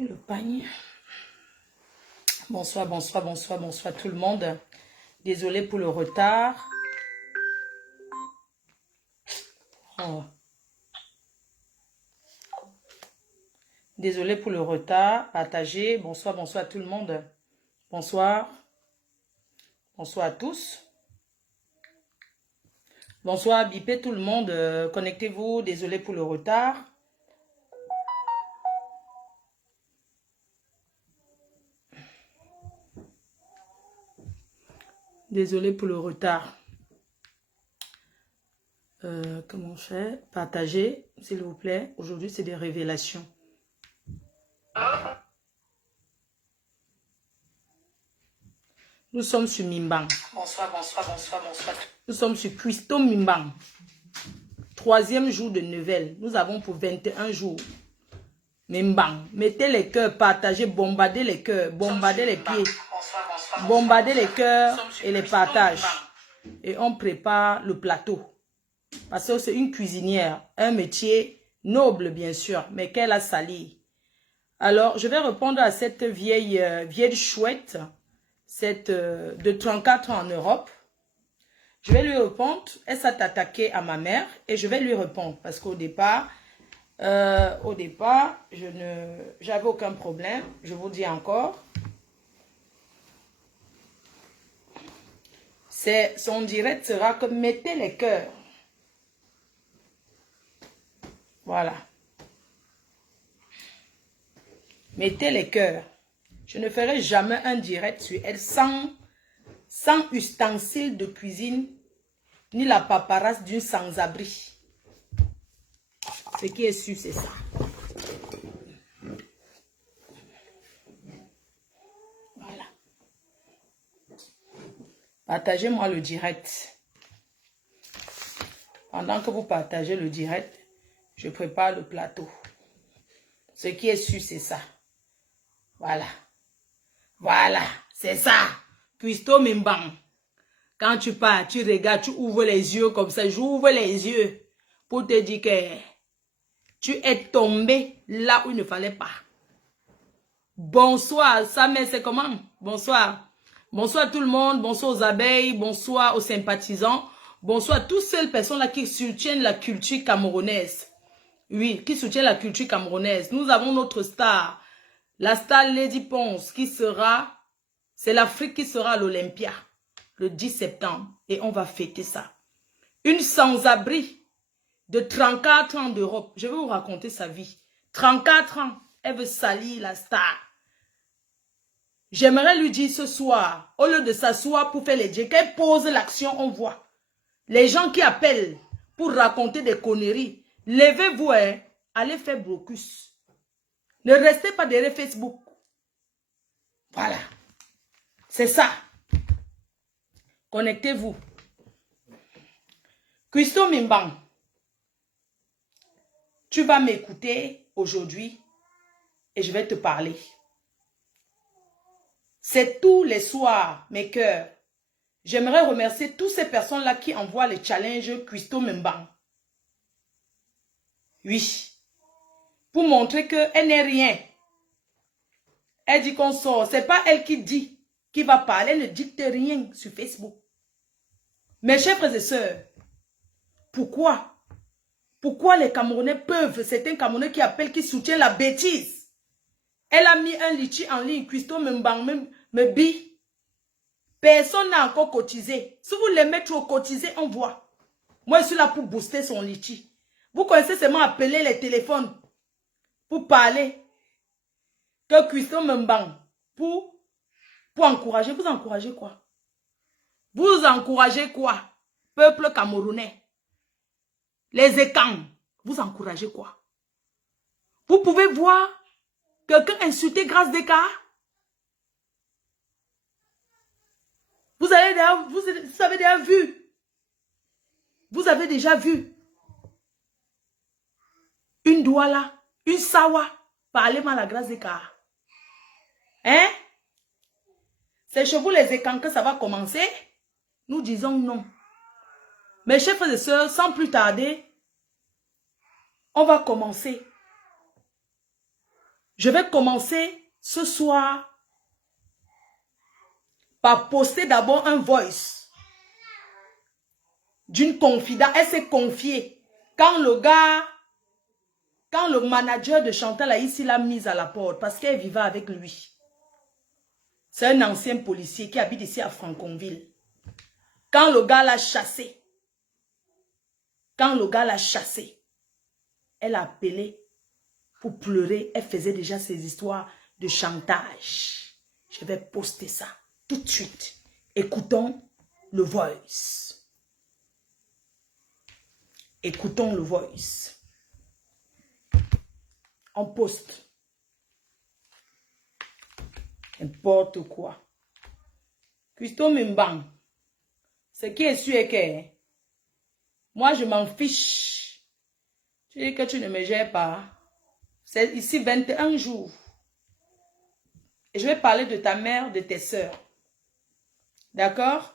Le panier. Bonsoir, bonsoir, bonsoir, bonsoir tout le monde. Désolé pour le retard. Oh. Désolé pour le retard. Partagez. Bonsoir, bonsoir tout le monde. Bonsoir. Bonsoir à tous. Bonsoir, bipez tout le monde. Connectez-vous. Désolé pour le retard. Désolé pour le retard. Comment je fais? Partagez, s'il vous plaît. Aujourd'hui, c'est des révélations. Nous sommes sur Mimbang. Bonsoir, bonsoir, bonsoir, bonsoir. Nous sommes sur Christo Mimbang. 3e jour de nouvelles. Nous avons pour 21 jours. Mimbang. Mettez les cœurs, partagez, bombardez les cœurs, bombardez les pieds. Bombardez les cœurs et les partages. Et on prépare le plateau. Parce que c'est une cuisinière. Un métier noble, bien sûr, mais qu'elle a sali. Alors, je vais répondre à cette vieille chouette. Cette de 34 ans en Europe. Je vais lui répondre. Elle s'est attaquée à ma mère et je vais lui répondre. Parce qu'au départ, j'avais aucun problème. Je vous dis encore. Son direct sera que mettez les cœurs. Voilà. Mettez les cœurs. Je ne ferai jamais un direct sur elle sans ustensiles de cuisine, ni la paparasse d'une sans-abri. Ce qui est sûr, c'est ça. Voilà. Partagez-moi le direct. Pendant que vous partagez le direct, je prépare le plateau. Ce qui est sûr, c'est ça. Voilà. Voilà, c'est ça. Christo Mimbang. Quand tu pars, tu regardes, tu ouvres les yeux comme ça. J'ouvre les yeux pour te dire que tu es tombé là où il ne fallait pas. Bonsoir, ça mais c'est comment? Bonsoir. Bonsoir tout le monde, bonsoir aux abeilles, bonsoir aux sympathisants, bonsoir à toutes ces personnes-là qui soutiennent la culture camerounaise. Oui, qui soutiennent la culture camerounaise. Nous avons notre star, la star Lady Ponce, qui sera, c'est l'Afrique qui sera à l'Olympia le 10 septembre. Et on va fêter ça. Une sans-abri de 34 ans d'Europe. Je vais vous raconter sa vie. 34 ans, elle veut salir la star. J'aimerais lui dire ce soir, au lieu de s'asseoir pour faire les dieux, qu'elle pose l'action, on voit. Les gens qui appellent pour raconter des conneries, levez-vous, hein, allez faire blocus. Ne restez pas derrière Facebook. Voilà. C'est ça. Connectez-vous. Christo Mimbang, tu vas m'écouter aujourd'hui et je vais te parler. C'est tous les soirs, mes cœurs. J'aimerais remercier toutes ces personnes-là qui envoient les challenges Christo Mimbang. Oui. Pour montrer qu'elle n'est rien. Elle dit qu'on sort. Ce n'est pas elle qui dit, qui va parler. Elle ne dicte rien sur Facebook. Mes chers frères et sœurs, pourquoi? Pourquoi les Camerounais peuvent, certains Camerounais qui appellent, qui soutiennent la bêtise? Elle a mis un litchi en ligne, Christo Mimbang, me dit. Personne n'a encore cotisé. Si vous l'aimez trop cotiser, on voit. Moi, je suis là pour booster son litchi. Vous connaissez seulement appeler les téléphones pour parler. Que Christo Mimbang, pour encourager. Vous encouragez quoi? Vous encouragez quoi? Peuple camerounais. Les écans, vous encouragez quoi? Vous pouvez voir quelqu'un insulter Grâce Descartes? Vous avez déjà vu. Vous avez déjà vu une Douala, une Sawa parler mal à Grâce Descartes. Hein? C'est chez vous les écans que ça va commencer? Nous disons non. Mes chers frères et sœurs, sans plus tarder, on va commencer. Je vais commencer ce soir par poster d'abord un voice d'une confidente. Elle s'est confiée. Quand le manager de Chantal ici l'a mise à la porte parce qu'elle vivait avec lui. C'est un ancien policier qui habite ici à Franconville. Quand le gars l'a chassé, elle a appelé pour pleurer. Elle faisait déjà ses histoires de chantage. Je vais poster ça tout de suite. Écoutons le voice. Écoutons le voice. On poste. N'importe quoi. Christo Mimbang. Ce qui est sûr est que moi je m'en fiche. Tu dis que tu ne me gères pas. C'est ici 21 jours. Et je vais parler de ta mère, de tes sœurs. D'accord?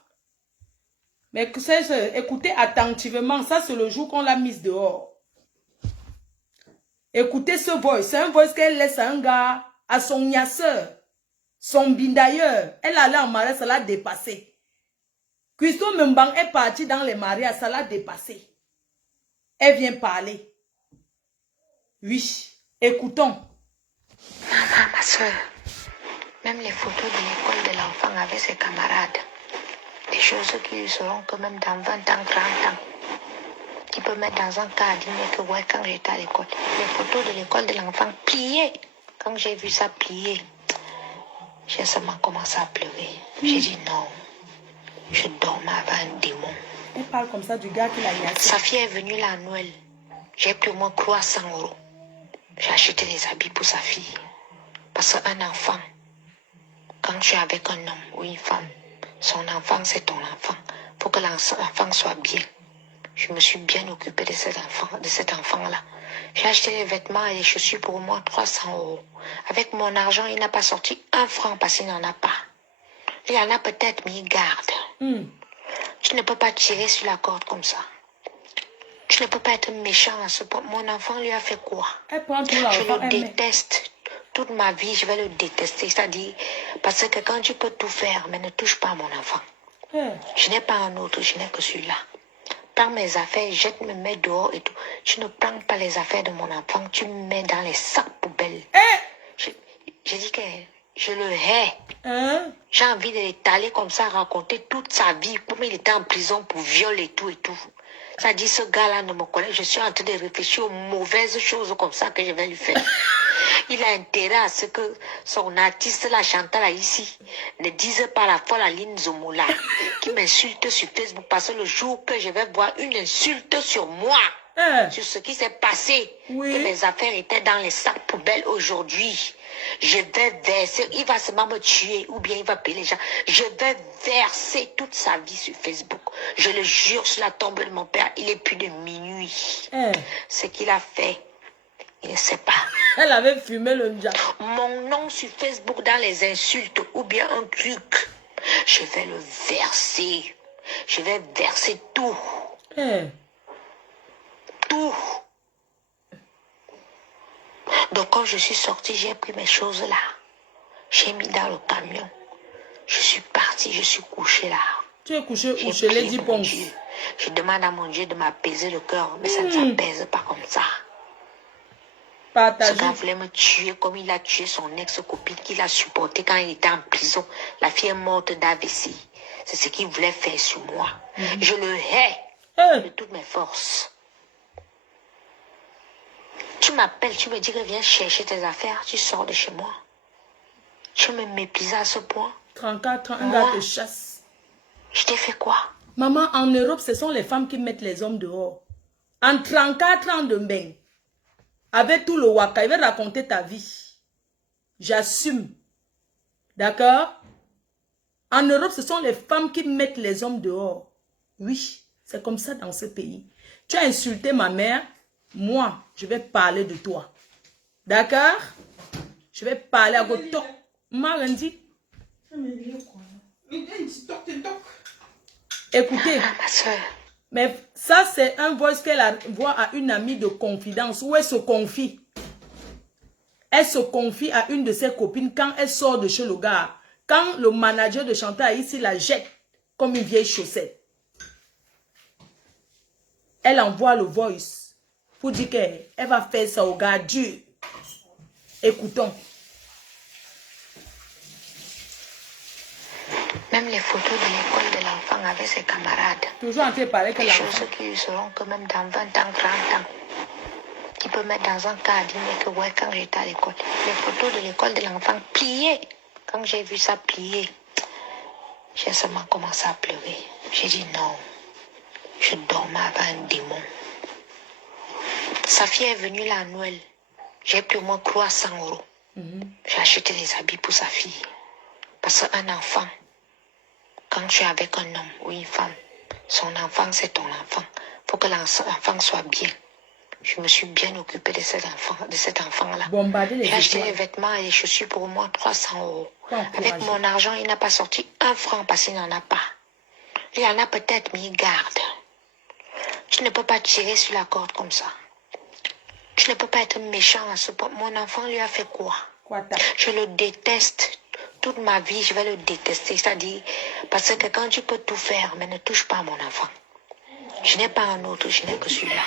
Mais écoutez attentivement. Ça, c'est le jour qu'on l'a mise dehors. Écoutez ce voice. C'est un voice qu'elle laisse à un gars, à son niasseur, son bindailleur. Elle allait en mariage, ça l'a dépassé. Christo Mbang est parti dans les mariages, ça l'a dépassé. Elle vient parler. Oui, écoutons. Maman, ma soeur, même les photos de l'école de l'enfant avec ses camarades, des choses qui lui seront que même dans 20 ans, 30 ans, qui peut mettre dans un cabinet que ouais, quand j'étais à l'école, les photos de l'école de l'enfant pliées. Quand j'ai vu ça plier, j'ai seulement commencé à pleurer. J'ai dit non, je dormais avec un démon. Elle parle comme ça du gars qui l'a yassé. Sa fille est venue là à Noël. J'ai pris au moins 300 €. J'ai acheté des habits pour sa fille. Parce qu'un enfant, quand tu es avec un homme ou une femme, son enfant c'est ton enfant. Il faut que l'enfant soit bien. Je me suis bien occupée de cet enfant-là. J'ai acheté les vêtements et les chaussures pour au moins 300 €. Avec mon argent, il n'a pas sorti 1 franc parce qu'il n'en a pas. Il en a peut-être, mais il garde. Tu ne peux pas tirer sur la corde comme ça. Tu ne peux pas être méchant à ce point. Mon enfant lui a fait quoi? Elle prend tout Je l'enfant, le déteste. Toute ma vie, je vais le détester. C'est-à-dire, parce que quand tu peux tout faire, mais ne touche pas à mon enfant. Je n'ai pas un autre, je n'ai que celui-là. Prends mes affaires, jette, me mets dehors et tout. Tu ne prends pas les affaires de mon enfant, tu me mets dans les sacs poubelles. J'ai dit que je le hais. J'ai envie de l'étaler comme ça, raconter toute sa vie, comme il était en prison pour viol et tout et tout. Ça dit, ce gars-là ne me connaît. Je suis en train de réfléchir aux mauvaises choses comme ça que je vais lui faire. Il a intérêt à ce que son artiste, la Chantal ici, ne dise pas la folle Aline Zomola, qui m'insulte sur Facebook, parce que le jour que je vais voir une insulte sur moi, sur ce qui s'est passé, que mes affaires étaient dans les sacs poubelles aujourd'hui, je vais verser, il va seulement me tuer, ou bien il va payer les gens. Je vais verser toute sa vie sur Facebook. Je le jure sur la tombe de mon père, il est plus de minuit. Ce qu'il a fait, il ne sait pas. Elle avait fumé le nja. Mon nom sur Facebook dans les insultes, ou bien un truc, je vais le verser. Je vais verser tout. Tout. Donc quand je suis sortie, j'ai pris mes choses là. J'ai mis dans le camion. Je suis partie, je suis couchée là. Tu es couché où chez Lady Ponce? Je demande à mon Dieu de m'apaiser le cœur, mais ça ne s'apaise pas comme ça. Ce gars voulait me tuer comme il a tué son ex-copine qu'il a supporté quand il était en prison. La fille est morte d'AVC. C'est ce qu'il voulait faire sur moi. Je le hais de toutes mes forces. Tu m'appelles, tu me dis que viens chercher tes affaires, tu sors de chez moi. Tu me méprises à ce point. 34 ans, un gars te chasse. Je t'ai fait quoi? Maman, en Europe, ce sont les femmes qui mettent les hommes dehors. En 34 ans de bain, avec tout le waka, il va raconter ta vie. J'assume. D'accord? En Europe, ce sont les femmes qui mettent les hommes dehors. Oui, c'est comme ça dans ce pays. Tu as insulté ma mère, moi, je vais parler de toi. D'accord? Je vais parler à votre... Marendi. Écoutez. Ma soeur. Mais ça, c'est un voice qu'elle envoie à une amie de confidence où elle se confie. Elle se confie à une de ses copines quand elle sort de chez le gars. Quand le manager de Chantal ici la jette comme une vieille chaussette. Elle envoie le voice pour dire qu'elle va faire ça au gars dur. Écoutons. Même les photos de l'école de l'enfant avec ses camarades. Toujours en train de parler que les l'enfant. choses qui lui seront quand même dans 20 ans, 30 ans. Qui peut mettre dans un cabinet que ouais, quand j'étais à l'école. Les photos de l'école de l'enfant pliées. Quand j'ai vu ça plier, j'ai seulement commencé à pleurer. J'ai dit non. Je dormais avec un démon. Sa fille est venue là à Noël. J'ai pris au moins 300 €. J'ai acheté des habits pour sa fille. Parce qu'un enfant, quand tu es avec un homme ou une femme, son enfant, c'est ton enfant. Il faut que l'enfant soit bien. Je me suis bien occupée de cet enfant-là. J'ai acheté les vêtements et les chaussures pour au moins 300 €. Avec mon argent, il n'a pas sorti 1 franc parce qu'il n'en a pas. Il en a peut-être, mais il garde. Tu ne peux pas tirer sur la corde comme ça. Tu ne peux pas être méchant à ce point. Mon enfant lui a fait quoi? Je le déteste. Toute ma vie, je vais le détester. C'est-à-dire, parce que quand tu peux tout faire, mais ne touche pas à mon enfant. Je n'ai pas un autre, je n'ai que celui-là.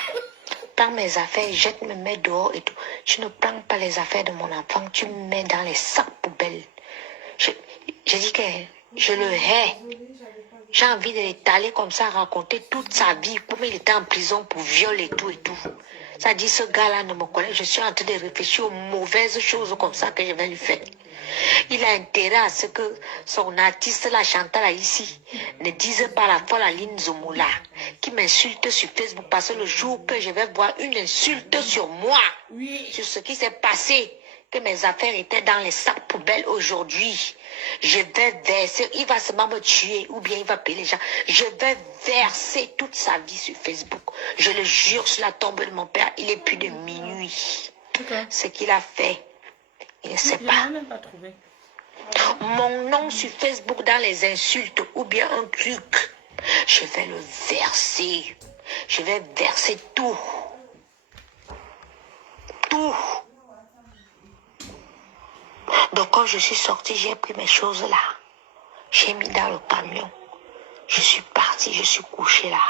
Prends mes affaires, jette, me mets dehors et tout. Tu ne prends pas les affaires de mon enfant, tu me mets dans les sacs poubelles. Je dis que je le hais. J'ai envie de l'étaler comme ça, raconter toute sa vie, comme il était en prison pour viol et tout et tout. Ça dit, ce gars-là ne me connaît. Je suis en train de réfléchir aux mauvaises choses comme ça que je vais lui faire. Il a intérêt à ce que son artiste, la Chantal ici, ne dise pas la folle Aline Zomoula, qui m'insulte sur Facebook, parce que le jour que je vais voir une insulte sur moi, sur ce qui s'est passé, que mes affaires étaient dans les sacs poubelles aujourd'hui, je vais verser, il va seulement me tuer, ou bien il va payer les gens, je vais verser toute sa vie sur Facebook. Je le jure sur la tombe de mon père, il est plus de minuit. Ce qu'il a fait, il ne sait pas. Mon nom sur Facebook dans les insultes ou bien un truc, je vais le verser. Je vais verser tout. Tout. Donc quand je suis sortie, j'ai pris mes choses là. J'ai mis dans le camion. Je suis partie, je suis couchée là.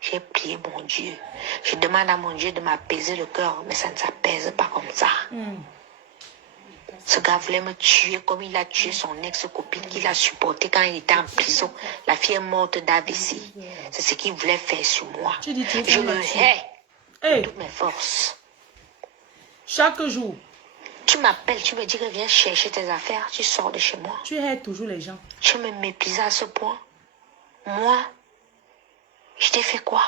J'ai prié mon Dieu. Je demande à mon Dieu de m'apaiser le cœur, mais ça ne s'apaise pas comme ça. Ce gars voulait me tuer comme il a tué son ex-copine qu'il a supporté quand il était en prison. La fille est morte d'AVC. C'est ce qu'il voulait faire sur moi. Je le hais de toutes mes forces. Chaque jour. Tu m'appelles, tu me dis que viens chercher tes affaires, tu sors de chez moi. Tu hais toujours les gens. Tu me méprises à ce point. Moi, je t'ai fait quoi?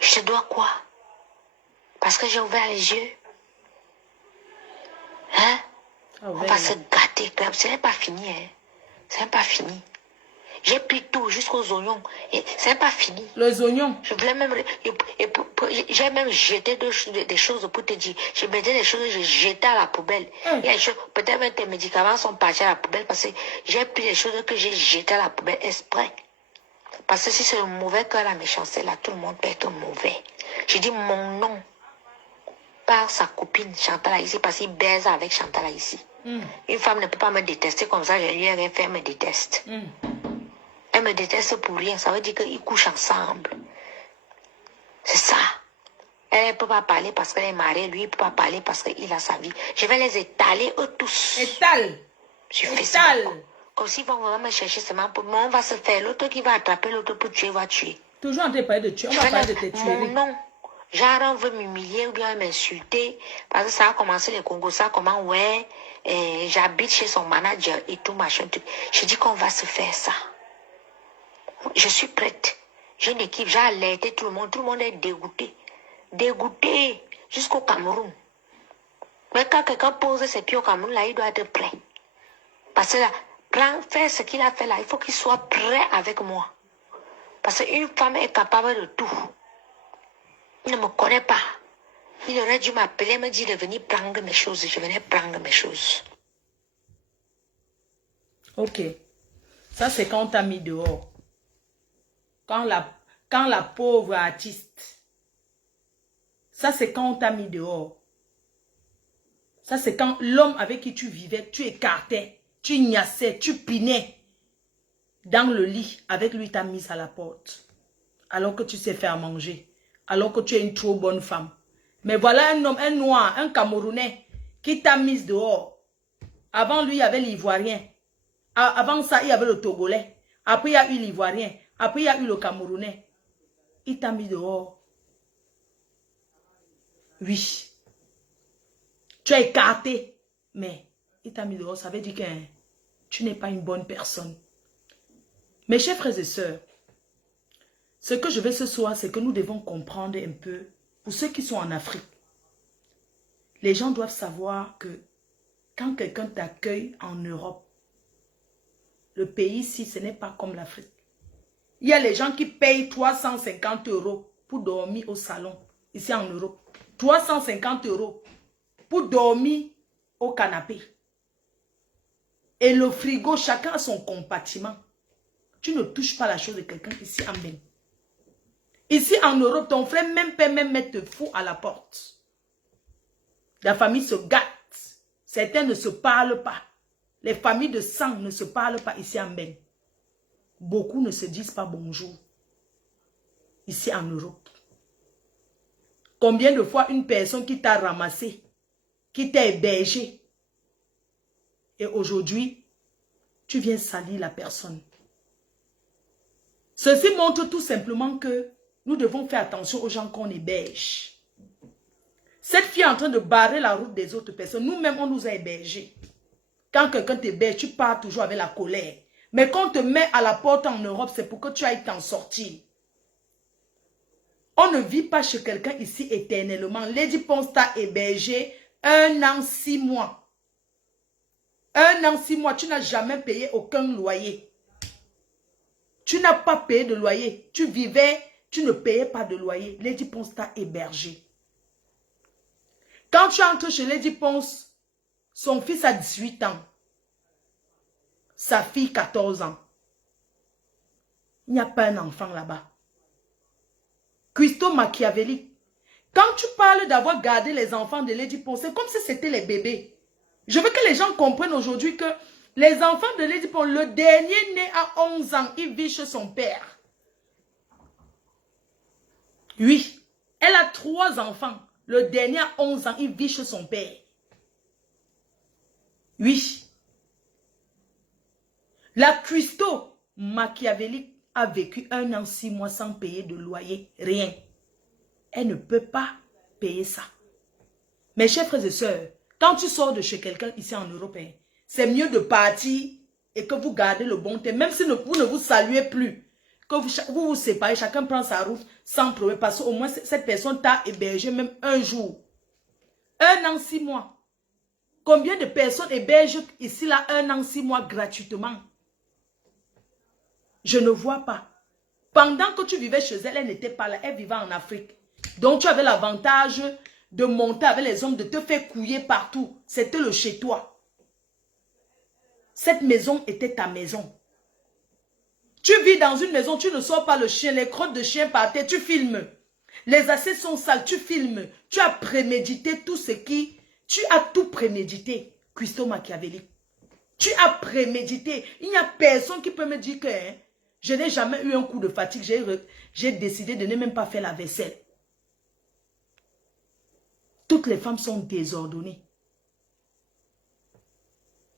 Je te dois quoi? Parce que j'ai ouvert les yeux. Hein? On va se gâter. Ce n'est pas fini. Hein? Ce n'est pas fini. J'ai pris tout jusqu'aux oignons. Et ce n'est pas fini. Les oignons? Je voulais même... J'ai même jeté des choses pour te dire. Je mettais des choses que je jetais à la poubelle. Peut-être même tes médicaments sont partis à la poubelle parce que j'ai pris des choses que j'ai jetées à la poubelle exprès. Parce que si c'est le mauvais cœur, la méchanceté, là, tout le monde peut être mauvais. J'ai dit mon nom par sa copine Chantal ici parce qu'il baise avec Chantal ici. Une femme ne peut pas me détester comme ça, je lui ai rien fait, elle me déteste. Elle me déteste pour rien, ça veut dire qu'ils couchent ensemble. C'est ça. Elle ne peut pas parler parce qu'elle est mariée, lui il ne peut pas parler parce qu'il a sa vie. Je vais les étaler eux tous. Étale. Sur Facebook. Comme s'ils vont vraiment me chercher seulement pour moi, on va se faire. L'autre qui va attraper l'autre pour tuer, va tuer. Toujours en train de parler de tuer, on va parler de te tuer. Non. Genre, on veut m'humilier ou bien m'insulter. Parce que ça a commencé les Congos, ça comment, ouais, j'habite chez son manager et tout, machin. Tout. Je dis qu'on va se faire ça. Je suis prête. J'ai une équipe, j'ai alerté tout le monde est dégoûté. Dégoûté jusqu'au Cameroun. Mais quand quelqu'un pose ses pieds au Cameroun, là, il doit être prêt. Parce que là, faire ce qu'il a fait là, il faut qu'il soit prêt avec moi. Parce qu'une femme est capable de tout. Il ne me connaît pas. Il aurait dû m'appeler, me dire de venir prendre mes choses. Je venais prendre mes choses. Ok. Ça, c'est quand on t'a mis dehors. Quand la pauvre artiste. Ça, c'est quand on t'a mis dehors. Ça, c'est quand l'homme avec qui tu vivais, tu écartais, tu ignaçais, tu pinais dans le lit. Avec lui, t'as mis à la porte. Alors que tu sais faire manger. Alors que tu es une trop bonne femme. Mais voilà un homme, un noir, un Camerounais qui t'a mise dehors. Avant lui, il y avait l'Ivoirien. Avant ça, il y avait le Togolais. Après, il y a eu l'Ivoirien. Après, il y a eu le Camerounais. Il t'a mis dehors. Oui. Tu as écarté. Mais il t'a mis dehors. Ça veut dire que tu n'es pas une bonne personne. Mes chers frères et sœurs, ce que je veux ce soir, c'est que nous devons comprendre un peu, pour ceux qui sont en Afrique, les gens doivent savoir que quand quelqu'un t'accueille en Europe, le pays ici, ce n'est pas comme l'Afrique. Il y a les gens qui payent 350 € pour dormir au salon, ici en Europe. 350 € pour dormir au canapé. Et le frigo, chacun a son compartiment. Tu ne touches pas la chose de quelqu'un ici en Bénin. Ici en Europe, ton frère même peut même mettre fou à la porte. La famille se gâte. Certains ne se parlent pas. Les familles de sang ne se parlent pas ici en Bénin. Beaucoup ne se disent pas bonjour. Ici en Europe. Combien de fois une personne qui t'a ramassé, qui t'a hébergé, et aujourd'hui, tu viens salir la personne. Ceci montre tout simplement que nous devons faire attention aux gens qu'on héberge. Cette fille est en train de barrer la route des autres personnes. Nous-mêmes, on nous a hébergés. Quand quelqu'un t'héberge, tu pars toujours avec la colère. Mais quand on te met à la porte en Europe, c'est pour que tu ailles t'en sortir. On ne vit pas chez quelqu'un ici éternellement. Lady Ponce t'a hébergé 1 an, 6 mois. 1 an, 6 mois, tu n'as jamais payé aucun loyer. Tu n'as pas payé de loyer. Tu vivais, tu ne payais pas de loyer. Lady Ponce t'a hébergé. Quand tu entres chez Lady Ponce, son fils a 18 ans. Sa fille, 14 ans. Il n'y a pas un enfant là-bas. Christo machiavélique. Quand tu parles d'avoir gardé les enfants de Lady Ponce, c'est comme si c'était les bébés. Je veux que les gens comprennent aujourd'hui que les enfants de Lady Ponce, le dernier né à 11 ans, il vit chez son père. Oui, elle a 3 enfants. Le dernier à 11 ans, il vit chez son père. Oui. La Christo machiavélique a vécu 1 an, 6 mois sans payer de loyer. Rien. Elle ne peut pas payer ça. Mes chers frères et sœurs, quand tu sors de chez quelqu'un ici en Europe, c'est mieux de partir et que vous gardez le bon temps. Même si vous ne vous saluez plus, que vous vous séparez, chacun prend sa route sans problème. Parce qu'au moins, cette personne t'a hébergé même un jour. 1 an, 6 mois. Combien de personnes hébergent ici là 1 an, 6 mois gratuitement? Je ne vois pas. Pendant que tu vivais chez elle, elle n'était pas là. Elle vivait en Afrique. Donc tu avais l'avantage de monter avec les hommes, de te faire couiller partout. C'était le chez toi. Cette maison était ta maison. Tu vis dans une maison, tu ne sors pas le chien, les crottes de chien par terre, tu filmes. Les assiettes sont sales, tu filmes. Tu as prémédité tout ce qui... Tu as tout prémédité, Christo machiavélique. Tu as prémédité. Il n'y a personne qui peut me dire que je n'ai jamais eu un coup de fatigue. J'ai décidé de ne même pas faire la vaisselle. Toutes les femmes sont désordonnées.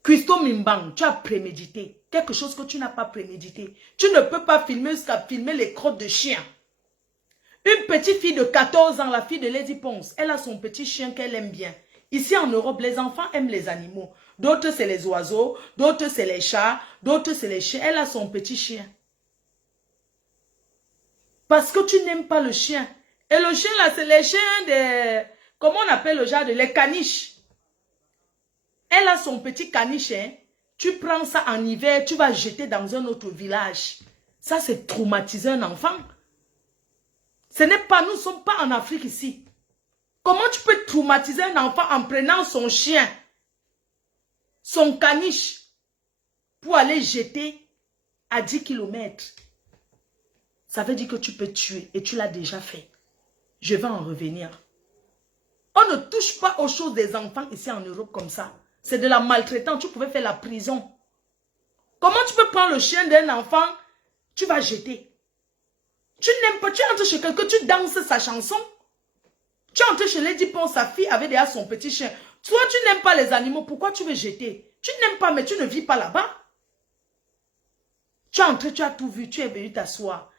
Christo Mimbang, tu as prémédité. Quelque chose que tu n'as pas prémédité. Tu ne peux pas filmer jusqu'à filmer les crottes de chien. Une petite fille de 14 ans, la fille de Lady Ponce, elle a son petit chien qu'elle aime bien. Ici en Europe, les enfants aiment les animaux. D'autres, c'est les oiseaux. D'autres, c'est les chats. D'autres, c'est les chiens. Elle a son petit chien. Parce que tu n'aimes pas le chien. Et le chien, là, c'est les chiens de... Comment on appelle le genre de... Les caniches. Elle a son petit caniche. Hein? Tu prends ça en hiver, tu vas jeter dans un autre village. Ça, c'est traumatiser un enfant. Ce n'est pas... Nous ne sommes pas en Afrique ici. Comment tu peux traumatiser un enfant en prenant son chien, son caniche, pour aller jeter à 10 km? Ça veut dire que tu peux tuer et tu l'as déjà fait. Je vais en revenir. On ne touche pas aux choses des enfants ici en Europe comme ça. C'est de la maltraitance. Tu pouvais faire la prison. Comment tu peux prendre le chien d'un enfant, tu vas jeter? Tu n'aimes pas, tu entres chez quelqu'un, tu danses sa chanson. Tu entres chez Lady Pon, sa fille avait déjà son petit chien. Toi, tu n'aimes pas les animaux, pourquoi tu veux jeter? Tu n'aimes pas, mais tu ne vis pas là-bas. Tu es entré, tu as tout vu, tu es venu t'asseoir.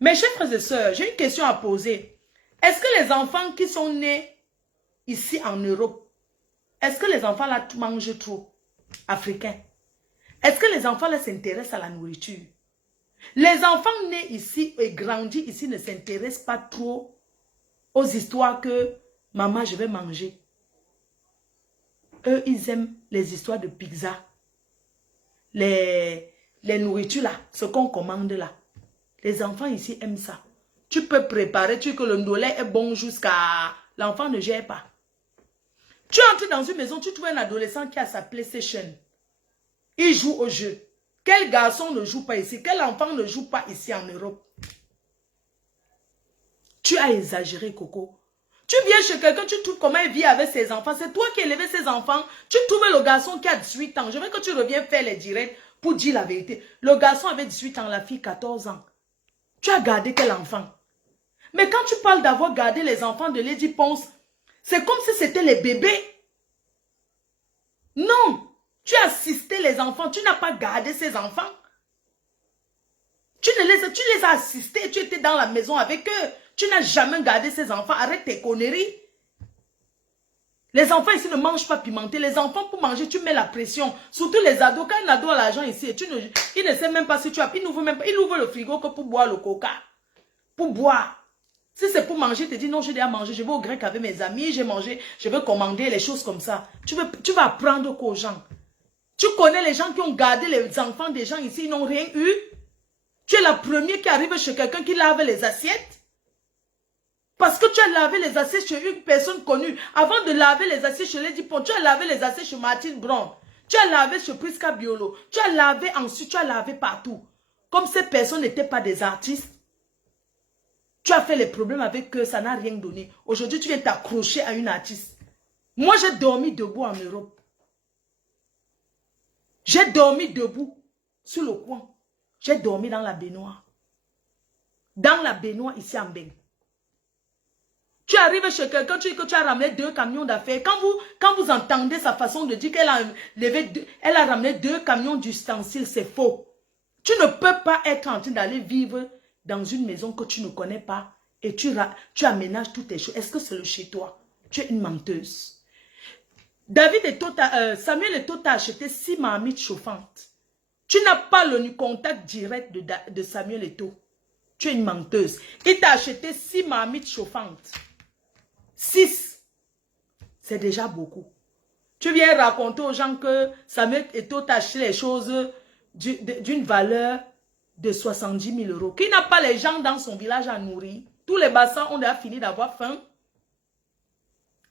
Mes chers frères et sœurs, j'ai une question à poser. Est-ce que les enfants qui sont nés ici en Europe, est-ce que les enfants là mangent trop africains? Est-ce que les enfants là s'intéressent à la nourriture? Les enfants nés ici et grandis ici ne s'intéressent pas trop aux histoires que maman je vais manger. Eux ils aiment les histoires de pizza, les nourritures là, ce qu'on commande là. Les enfants ici aiment ça. Tu peux préparer, tu sais que le ndolé est bon jusqu'à... L'enfant ne gère pas. Tu entres dans une maison, tu trouves un adolescent qui a sa PlayStation. Il joue au jeu. Quel garçon ne joue pas ici? Quel enfant ne joue pas ici en Europe? Tu as exagéré, Coco. Tu viens chez quelqu'un, tu trouves comment il vit avec ses enfants. C'est toi qui as élevé ses enfants. Tu trouves le garçon qui a 18 ans. Je veux que tu reviennes faire les directs pour dire la vérité. Le garçon avait 18 ans, la fille 14 ans. Tu as gardé quel enfant? Mais quand tu parles d'avoir gardé les enfants de Lady Ponce, c'est comme si c'était les bébés. Non. Tu as assisté les enfants. Tu n'as pas gardé ces enfants. Tu les as assistés. Tu étais dans la maison avec eux. Tu n'as jamais gardé ces enfants. Arrête tes conneries. Les enfants ici ne mangent pas pimenté. Les enfants, pour manger, tu mets la pression. Surtout les ados. Quand un ado a l'argent ici, il ne sait même pas si tu as... Il ouvre le frigo que pour boire le coca. Pour boire. Si c'est pour manger, tu te dis non, j'ai déjà mangé. Je vais au grec avec mes amis, j'ai mangé. Je vais commander les choses comme ça. Tu vas apprendre qu'aux gens. Tu connais les gens qui ont gardé les enfants des gens ici, ils n'ont rien eu. Tu es la première qui arrive chez quelqu'un qui lave les assiettes. Parce que tu as lavé les assiettes chez une personne connue. Avant de laver les assiettes chez Lady Pon, tu as lavé les assiettes chez Martine Brown. Tu as lavé chez Prisca Biolo. Tu as lavé ensuite, tu as lavé partout. Comme ces personnes n'étaient pas des artistes. Tu as fait les problèmes avec eux, ça n'a rien donné. Aujourd'hui, tu viens t'accrocher à une artiste. Moi, j'ai dormi debout en Europe. J'ai dormi debout sur le coin. J'ai dormi dans la baignoire. Dans la baignoire ici en Beng. Tu arrives chez quelqu'un, tu dis que tu as ramené 2 camions d'affaires. Quand vous entendez sa façon de dire qu'elle a ramené 2 camions d'ustensiles, c'est faux. Tu ne peux pas être en train d'aller vivre dans une maison que tu ne connais pas et tu aménages toutes tes choses. Est-ce que c'est le chez toi? Tu es une menteuse. Samuel Eto'o t'a acheté 6 marmites chauffantes. Tu n'as pas le contact direct de Samuel Eto'o. Tu es une menteuse. Il t'a acheté 6 marmites chauffantes. 6. C'est déjà beaucoup. Tu viens raconter aux gens que Samuel Eto'o t'a acheté les choses d'une valeur de 70 000 euros. Qui n'a pas les gens dans son village à nourrir? Tous les bassins ont déjà fini d'avoir faim.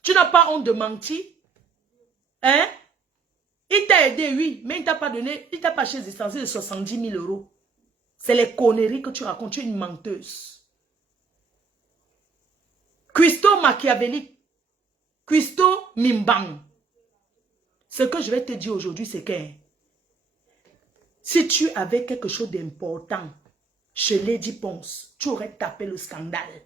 Tu n'as pas honte de mentir? Hein? Il t'a aidé, oui, mais il ne t'a pas donné, il t'a pas acheté des ustensiles de 70 000 euros. C'est les conneries que tu racontes, tu es une menteuse. Cuisto machiavélique. Cuisto mimbang. Ce que je vais te dire aujourd'hui, c'est que si tu avais quelque chose d'important chez Lady Ponce, tu aurais tapé le scandale.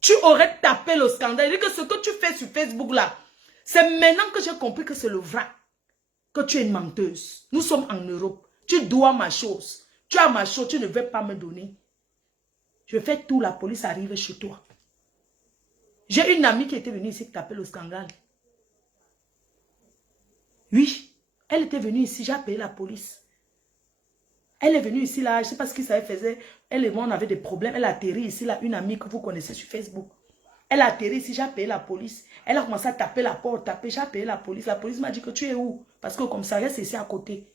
Tu aurais tapé le scandale. Que ce que tu fais sur Facebook là, c'est maintenant que j'ai compris que c'est le vrai. Que tu es une menteuse. Nous sommes en Europe. Tu dois ma chose. Tu as ma chose, tu ne veux pas me donner. Je fais tout, la police arrive chez toi. J'ai une amie qui était venue ici taper le scandale. Oui, elle était venue ici, j'ai appelé la police. Elle est venue ici là, je ne sais pas ce que ça faisait. Elle et moi, on avait des problèmes. Elle a atterri ici là, une amie que vous connaissez sur Facebook. Elle a atterri ici, j'ai appelé la police. Elle a commencé à taper la porte, taper, j'ai appelé la police. La police m'a dit que tu es où? Parce que comme ça, reste ici à côté.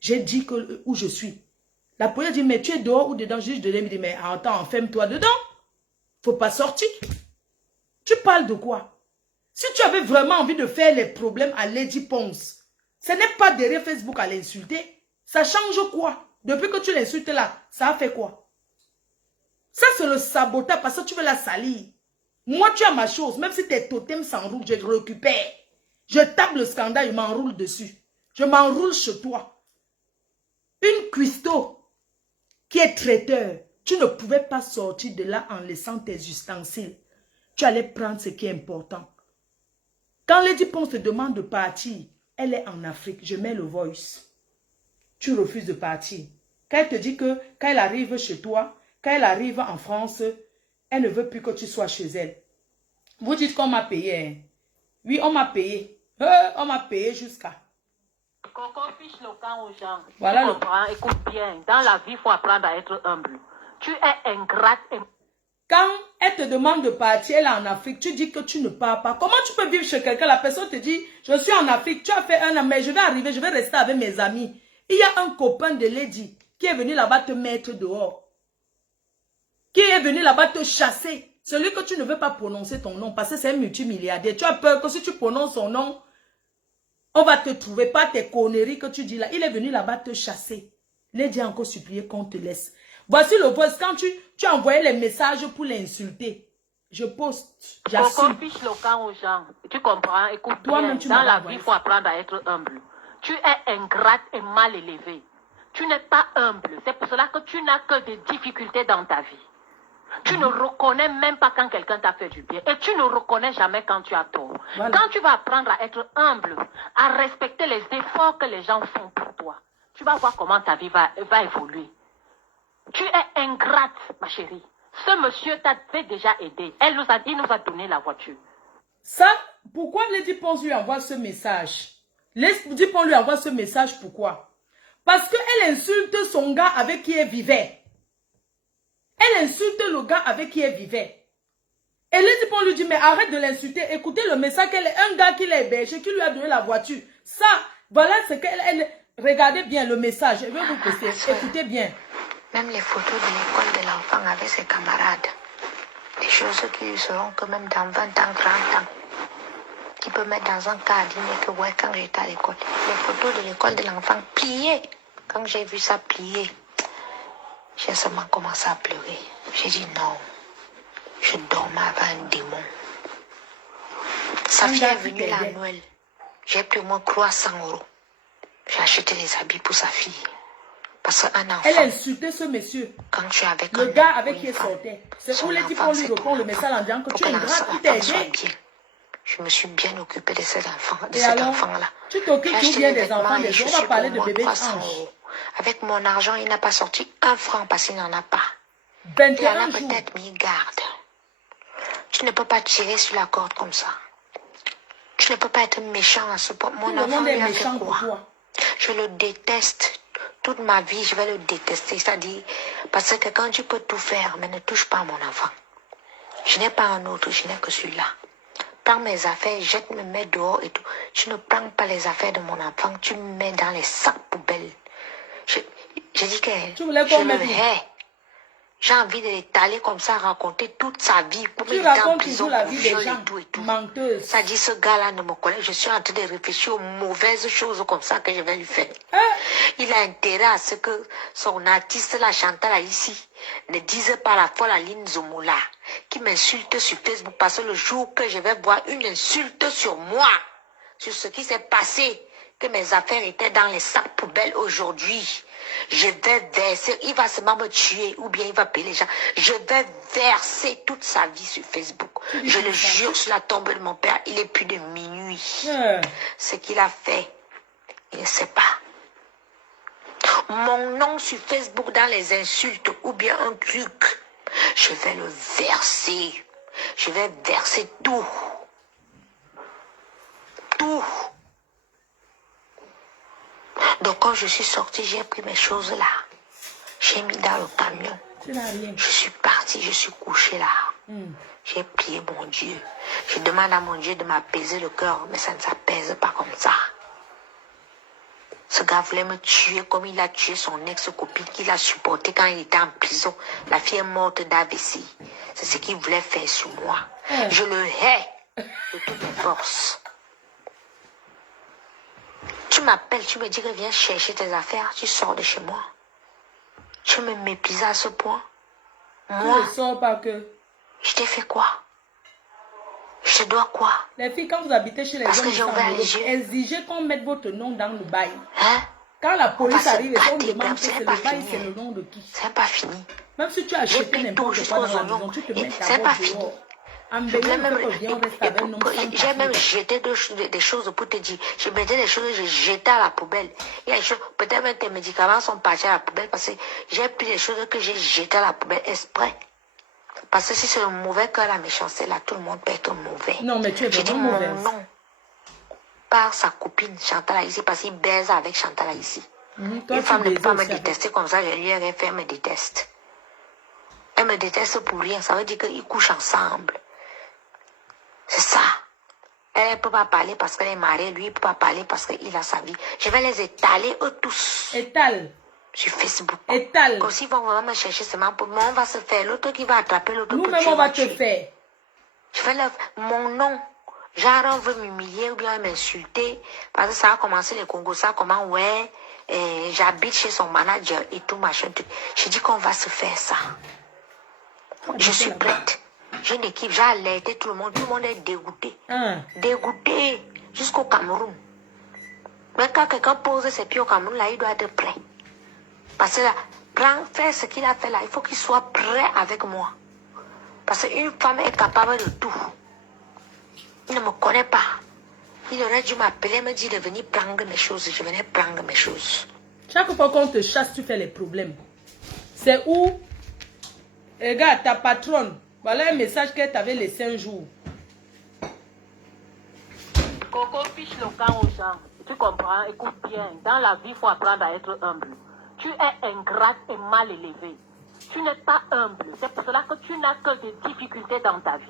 J'ai dit que, où je suis. La police a dit, mais tu es dehors ou dedans? Je me dis, mais attends, enferme-toi dedans. Faut pas sortir. Tu parles de quoi? Si tu avais vraiment envie de faire les problèmes à Lady Ponce, ce n'est pas derrière Facebook à l'insulter. Ça change quoi? Depuis que tu l'insultes là, ça a fait quoi? Ça c'est le sabotage parce que tu veux la salir. Moi, tu as ma chose. Même si tes totems s'enroulent, je récupère. Je tape le scandale, je m'enroule dessus. Je m'enroule chez toi. Une cuistot qui est traiteur, tu ne pouvais pas sortir de là en laissant tes ustensiles. Tu allais prendre ce qui est important. Quand Lady Pons te demande de partir, elle est en Afrique, je mets le voice. Tu refuses de partir. Quand elle te dit que quand elle arrive chez toi, quand elle arrive en France, elle ne veut plus que tu sois chez elle. Vous dites qu'on m'a payé. Hein? Oui, on m'a payé. On m'a payé jusqu'à. Coco fiche le camp aux gens. Voilà tu comprends, écoute bien. Dans la vie, il faut apprendre à être humble. Tu es ingrate et... Quand elle te demande de partir, elle est en Afrique, tu dis que tu ne pars pas. Comment tu peux vivre chez quelqu'un? La personne te dit, je suis en Afrique, tu as fait un an, mais je vais arriver, je vais rester avec mes amis. Il y a un copain de Lady qui est venu là-bas te mettre dehors. Qui est venu là-bas te chasser. Celui que tu ne veux pas prononcer ton nom parce que c'est un multimilliardaire. Tu as peur que si tu prononces son nom, on va te trouver, pas tes conneries que tu dis là. Il est venu là-bas te chasser. Lady a encore supplié qu'on te laisse. Voici le voice. Quand tu as envoyé les messages pour l'insulter, je poste, j'assume. Coco fiche le camp aux gens. Tu comprends? Écoute Toi-même, bien. Dans la vie, il faut apprendre à être humble. Tu es ingrate et mal élevé. Tu n'es pas humble. C'est pour cela que tu n'as que des difficultés dans ta vie. Tu ne reconnais même pas quand quelqu'un t'a fait du bien. Et tu ne reconnais jamais quand tu as tort. Voilà. Quand tu vas apprendre à être humble, à respecter les efforts que les gens font pour toi, tu vas voir comment ta vie va évoluer. Tu es ingrate, ma chérie. Ce monsieur t'avait déjà aidé. Il nous a donné la voiture. Ça, pourquoi Lady Pons lui envoie ce message? Lady Pons lui envoie ce message, pourquoi? Parce qu'elle insulte son gars avec qui elle vivait. Elle insulte le gars avec qui elle vivait. Et Lady Pons lui dit, mais arrête de l'insulter. Écoutez le message qu'elle est un gars qui l'a hébergé, qui lui a donné la voiture. Ça, voilà ce qu'elle... Regardez bien le message. Je vais vous poster. Écoutez bien. Même les photos de l'école de l'enfant avec ses camarades. Des choses qui lui seront que même dans 20 ans, 30 ans. Qui peut mettre dans un cabinet que ouais, quand j'étais à l'école. Les photos de l'école de l'enfant pliées. Quand j'ai vu ça plié, j'ai seulement commencé à pleurer. J'ai dit non. Je dormais avec un démon. Sa fille est venue là à Noël. J'ai pris mon 300 €. J'ai acheté des habits pour sa fille. Parce qu'un enfant... Elle a insulté ce monsieur. Quand tu es avec le gars avec qui elle sortait. C'est où les types on lui répond le message en disant que tu es grave, qui t'a aidé. Je me suis bien occupée de cet enfant, là. Tu t'occupes tout bien des enfants, des gens. On va parler de bébé ange. Avec mon argent, il n'a pas sorti 1 franc parce qu'il n'en a pas. 21 il en a jours. peut-être mis garde. Tu ne peux pas tirer sur la corde comme ça. Tu ne peux pas être méchant à ce point. Mon enfant est lui a méchant fait quoi? pour toi. Je le déteste. Toute ma vie, je vais le détester. C'est-à-dire, parce que quand tu peux tout faire, mais ne touche pas mon enfant. Je n'ai pas un autre, je n'ai que celui-là. Prends mes affaires, jette, me mets dehors et tout. Tu ne prends pas les affaires de mon enfant, tu me mets dans les sacs poubelles. Je dis que je le hais. J'ai envie de l'étaler comme ça, raconter toute sa vie. Tu racontes toujours la vie des gens, menteuse. Ça dit, ce gars-là ne me connaît. Je suis en train de réfléchir aux mauvaises choses comme ça que je vais lui faire. Il a intérêt à ce que son artiste, la Chantal ici, ne dise pas la folle Aline Zomola, qui m'insulte sur Facebook, parce que le jour que je vais voir une insulte sur moi, sur ce qui s'est passé, que mes affaires étaient dans les sacs poubelles aujourd'hui, je vais verser, il va seulement me tuer ou bien il va payer les gens. Je vais verser toute sa vie sur Facebook. Je le jure sur la tombe de mon père, il est plus de minuit. Ce qu'il a fait, il ne sait pas. Mon nom sur Facebook dans les insultes ou bien un truc, je vais le verser. Je vais verser tout. Tout. Donc quand je suis sortie, j'ai pris mes choses là. J'ai mis dans le camion. Je suis partie, je suis couchée là. J'ai prié mon Dieu. Je demande à mon Dieu de m'apaiser le cœur, mais ça ne s'apaise pas comme ça. Ce gars voulait me tuer comme il a tué son ex-copine qu'il a supporté quand il était en prison. La fille est morte d'AVC. C'est ce qu'il voulait faire sur moi. Je le hais de toutes mes forces. Tu m'appelles, tu me dis que viens chercher tes affaires, tu sors de chez moi. Tu me méprises à ce point. Moi, tu ne sors pas que... je t'ai fait quoi? Je dois quoi? Les filles, quand vous habitez chez les Parce hommes, que j'ai ouvert les yeux. exigez qu'on mette votre nom dans le bail. Hein? Quand la police arrive et qu'on gâter, demande que c'est c'est pas le bail, fini, c'est hein. le nom de qui? C'est pas fini. Même si tu as J'ai acheté pris tout n'importe quoi dans jusqu'aux la maison, oignons. tu te mets C'est pas d'abord fini. dehors. En Je voulais même, j'ai même jeté des choses pour te dire. Je mettais des choses, j'ai jeté à la poubelle. Il y a des choses, peut-être même tes médicaments sont partis à la poubelle parce que j'ai pris des choses que j'ai jetées à la poubelle exprès. Parce que si c'est le mauvais cœur, la méchanceté, là, tout le monde peut être mauvais. Non, mais tu es vraiment mauvaise. Mon nom par sa copine Chantal ici parce qu'il baise avec Chantal ici. Une femme ne peut pas me détester comme ça, je lui ai rien fait, elle me déteste. Elle me déteste pour rien, ça veut dire qu'ils couchent ensemble. C'est ça. Elle ne peut pas parler parce qu'elle est mariée, lui il ne peut pas parler parce qu'il a sa vie. Je vais les étaler eux tous. Étale. Sur Facebook. Étale. Comme s'ils vont vraiment me chercher seulement pour moi, on va se faire. L'autre qui va attraper l'autre. Nous-mêmes, on va te faire. Je vais mon nom. Genre, on veut m'humilier ou bien m'insulter. Parce que ça a commencé les Congos, ça comment, ouais, j'habite chez son manager et tout, machin. Je dis qu'on va se faire ça. Je suis prête. J'ai une équipe, j'ai alerté tout le monde est dégoûté. Dégoûté jusqu'au Cameroun. Mais quand quelqu'un pose ses pieds au Cameroun, là, il doit être prêt. Parce que là, faire ce qu'il a fait là, il faut qu'il soit prêt avec moi. Parce qu'une femme est capable de tout. Il ne me connaît pas. Il aurait dû m'appeler, me dire de venir prendre mes choses. Je venais prendre mes choses. Chaque fois qu'on te chasse, tu fais les problèmes. C'est où? Regarde, ta patronne. Voilà un message qu'elle t'avait laissé un jour. Coco fiche le camp aux gens. Tu comprends? Écoute bien. Dans la vie, il faut apprendre à être humble. Tu es ingrate et mal élevé. Tu n'es pas humble. C'est pour cela que tu n'as que des difficultés dans ta vie.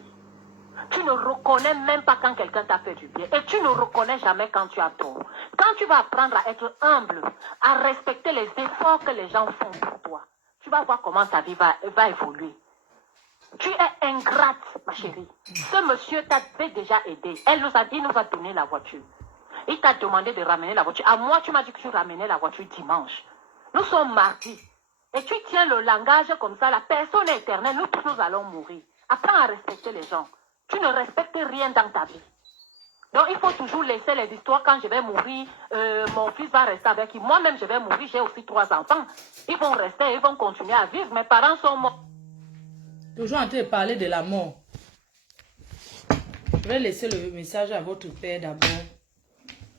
Tu ne reconnais même pas quand quelqu'un t'a fait du bien. Et tu ne reconnais jamais quand tu as tort. Quand tu vas apprendre à être humble, à respecter les efforts que les gens font pour toi, tu vas voir comment ta vie va évoluer. Tu es ingrate, ma chérie. Ce monsieur t'avait déjà aidé. Il nous a donné la voiture. Il t'a demandé de ramener la voiture. À moi, tu m'as dit que tu ramenais la voiture dimanche. Nous sommes mardi. Et tu tiens le langage comme ça. La personne est éternelle. Nous tous, nous allons mourir. Apprends à respecter les gens. Tu ne respectes rien dans ta vie. Donc, il faut toujours laisser les histoires. Quand je vais mourir, mon fils va rester avec lui. Moi-même, je vais mourir. J'ai aussi 3 enfants. Ils vont rester, ils vont continuer à vivre. Mes parents sont morts. Toujours en train de parler de la mort. Je vais laisser le message à votre père d'abord.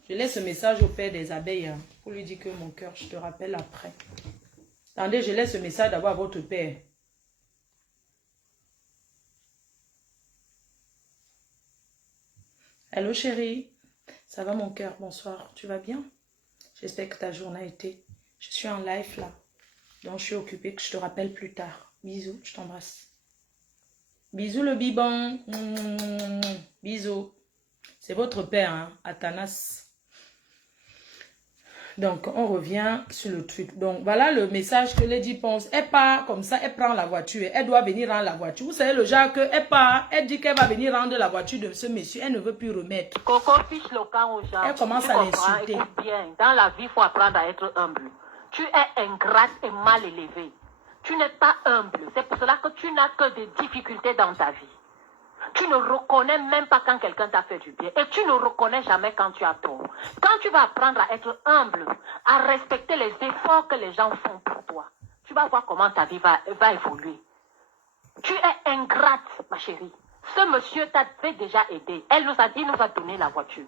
Je laisse ce message au père des abeilles. Hein, pour lui dire que mon cœur, je te rappelle après. Attendez, je laisse ce message d'abord à votre père. Allô chérie, ça va mon cœur, bonsoir, tu vas bien? J'espère que ta journée a été. Je suis en live là, donc je suis occupée, que je te rappelle plus tard. Bisous, je t'embrasse. Bisous le bibon. Bisous. C'est votre père, hein, Athanas. Donc, on revient sur le truc. Donc, voilà le message que Lady pense. Elle part comme ça, elle prend la voiture. Elle doit venir rendre la voiture. Vous savez, le genre qu'elle part, elle dit qu'elle va venir rendre la voiture de ce monsieur. Elle ne veut plus remettre. Coco fiche le camp aux gens. Elle commence à l'insulter. Écoute bien, dans la vie, il faut apprendre à être humble. Tu es ingrate et mal élevé. Tu n'es pas humble. C'est pour cela que tu n'as que des difficultés dans ta vie. Tu ne reconnais même pas quand quelqu'un t'a fait du bien. Et tu ne reconnais jamais quand tu as tort. Quand tu vas apprendre à être humble, à respecter les efforts que les gens font pour toi, tu vas voir comment ta vie va évoluer. Tu es ingrate, ma chérie. Ce monsieur t'avait déjà aidé. Il nous a donné la voiture.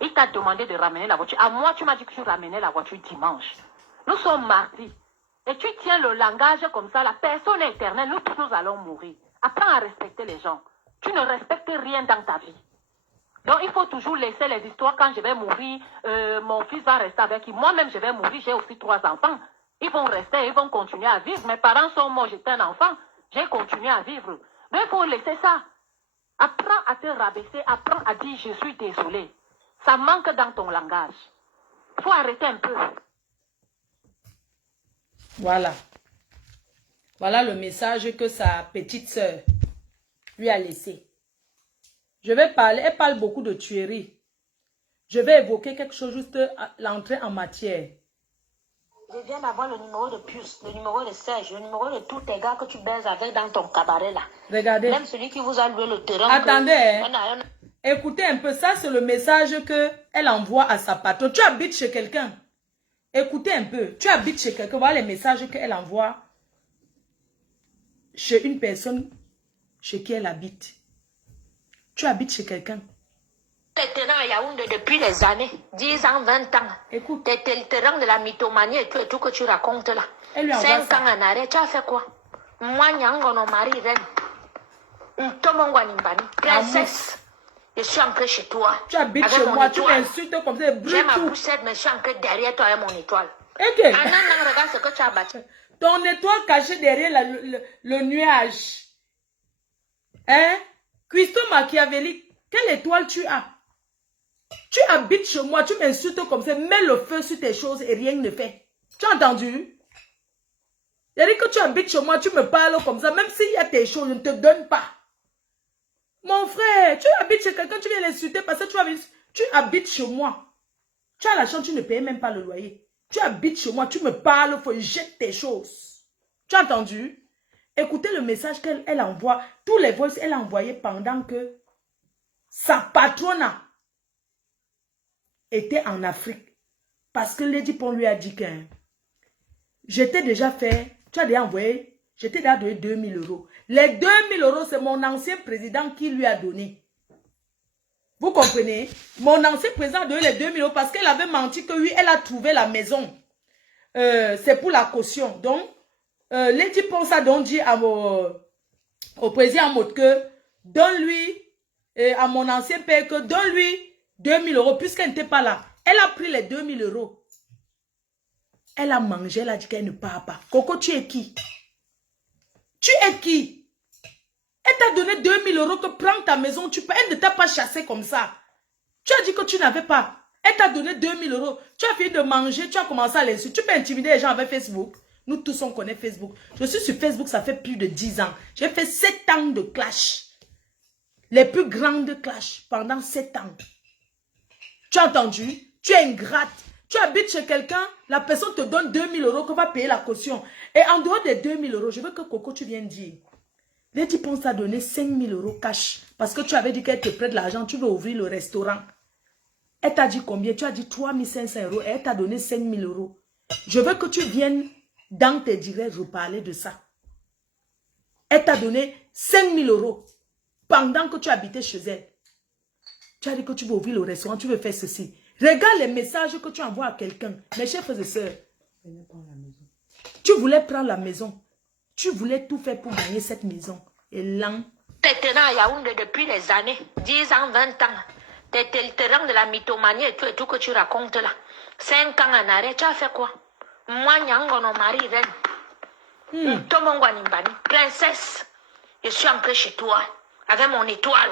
Il t'a demandé de ramener la voiture. À moi, tu m'as dit que tu ramenais la voiture dimanche. Nous sommes mardi. Et tu tiens le langage comme ça. La personne est éternelle. Nous tous, nous allons mourir. Apprends à respecter les gens. Tu ne respectes rien dans ta vie. Donc, il faut toujours laisser les histoires. Quand je vais mourir, mon fils va rester avec lui. Moi-même, je vais mourir. J'ai aussi 3 enfants. Ils vont rester, ils vont continuer à vivre. Mes parents sont morts. J'étais un enfant. J'ai continué à vivre. Mais il faut laisser ça. Apprends à te rabaisser. Apprends à dire « je suis désolé ». Ça manque dans ton langage. Il faut arrêter un peu. Voilà. Voilà le message que sa petite sœur lui a laissé. Je vais parler, elle parle beaucoup de tuerie. Je vais évoquer quelque chose, juste l'entrée en matière. Je viens d'avoir le numéro de Puce, le numéro de Serge, le numéro de tous tes gars que tu baises avec dans ton cabaret là. Regardez. Même celui qui vous a loué le terrain. Attendez. Écoutez un peu, ça c'est le message qu'elle envoie à sa patronne. Tu habites chez quelqu'un. Écoutez un peu, tu habites chez quelqu'un. Voilà les messages qu'elle envoie chez une personne chez qui elle habite. Tu habites chez quelqu'un. T'es tenant à Yaoundé depuis des années, 10 ans, 20 ans. Écoute. T'es le terrain de la mythomanie et tout que tu racontes là. 5 ans en arrêt, tu as fait quoi? Moi, Nyangono, Marie, reine. Tomongwanimbani, princesse. Je suis entré chez toi. Tu habites chez moi, tu m'insultes comme ça. J'ai ma poussette, mais je suis entré derrière toi et mon étoile. Okay. Regarde ce que tu as bâti. Ton étoile cachée derrière le nuage. Hein? Cuistot Machiavélique, quelle étoile tu as? Tu habites chez moi, tu m'insultes comme ça, mets le feu sur tes choses et rien ne fait. Tu as entendu? Il dit que tu habites chez moi, tu me parles comme ça, même s'il y a tes choses, je ne te donne pas. Mon frère, tu habites chez quelqu'un, tu viens l'insulter parce que tu habites chez moi. Tu as la chance, tu ne payes même pas le loyer. Tu habites chez moi, tu me parles, il faut jeter tes choses. Tu as entendu? Écoutez le message qu'elle envoie, tous les voices elle a envoyé pendant que sa patronne était en Afrique. Parce que Lady Pon lui a dit que j'étais déjà fait, tu as déjà envoyé, j'étais déjà donné 2000 €. Les 2000 €, c'est mon ancien président qui lui a donné. Vous comprenez? Mon ancien président a donné les 2000 € parce qu'elle avait menti que oui, elle a trouvé la maison. C'est pour la caution. Donc, Lady Pon a donc dit au président Mode que donne-lui, à mon ancien père que donne-lui 2000 € puisqu'elle n'était pas là. Elle a pris les 2000 €. Elle a mangé, elle a dit qu'elle ne part pas. Coco, tu es qui? Tu es qui? Elle t'a donné 2000 € que prends ta maison, tu peux. Elle ne t'a pas chassé comme ça. Tu as dit que tu n'avais pas. Elle t'a donné 2000 €. Tu as fini de manger, tu as commencé à l'insulter. Tu peux intimider les gens avec Facebook. Nous tous, on connaît Facebook. Je suis sur Facebook, ça fait plus de 10 ans. J'ai fait 7 ans de clash. Les plus grandes clashs pendant 7 ans. Tu as entendu? Tu es ingrate. Tu habites chez quelqu'un, la personne te donne 2000 € qu'on va payer la caution. Et en dehors des 2000 €, je veux que Coco, tu viennes dire. Lady Pon t'a donné 5000 € cash. Parce que tu avais dit qu'elle te prête l'argent, tu veux ouvrir le restaurant. Elle t'a dit combien? Tu as dit 3500 € et elle t'a donné 5000 €. Je veux que tu viennes dans tes directs reparler de ça. Elle t'a donné 5000 € pendant que tu habitais chez elle. Tu as dit que tu veux ouvrir le restaurant, tu veux faire ceci. Regarde les messages que tu envoies à quelqu'un. Mes chers frères et sœurs, tu voulais prendre la maison. Tu voulais tout faire pour gagner cette maison. Et là... T'es tenant à Yaoundé depuis des années, 10 ans, 20 ans. T'es le terrain de la mythomanie et tout que tu racontes là. 5 ans en arrêt, tu as fait quoi? Moi, Nyangono, Marie, reine. Tomongwanimbani, princesse. Je suis entré chez toi avec mon étoile.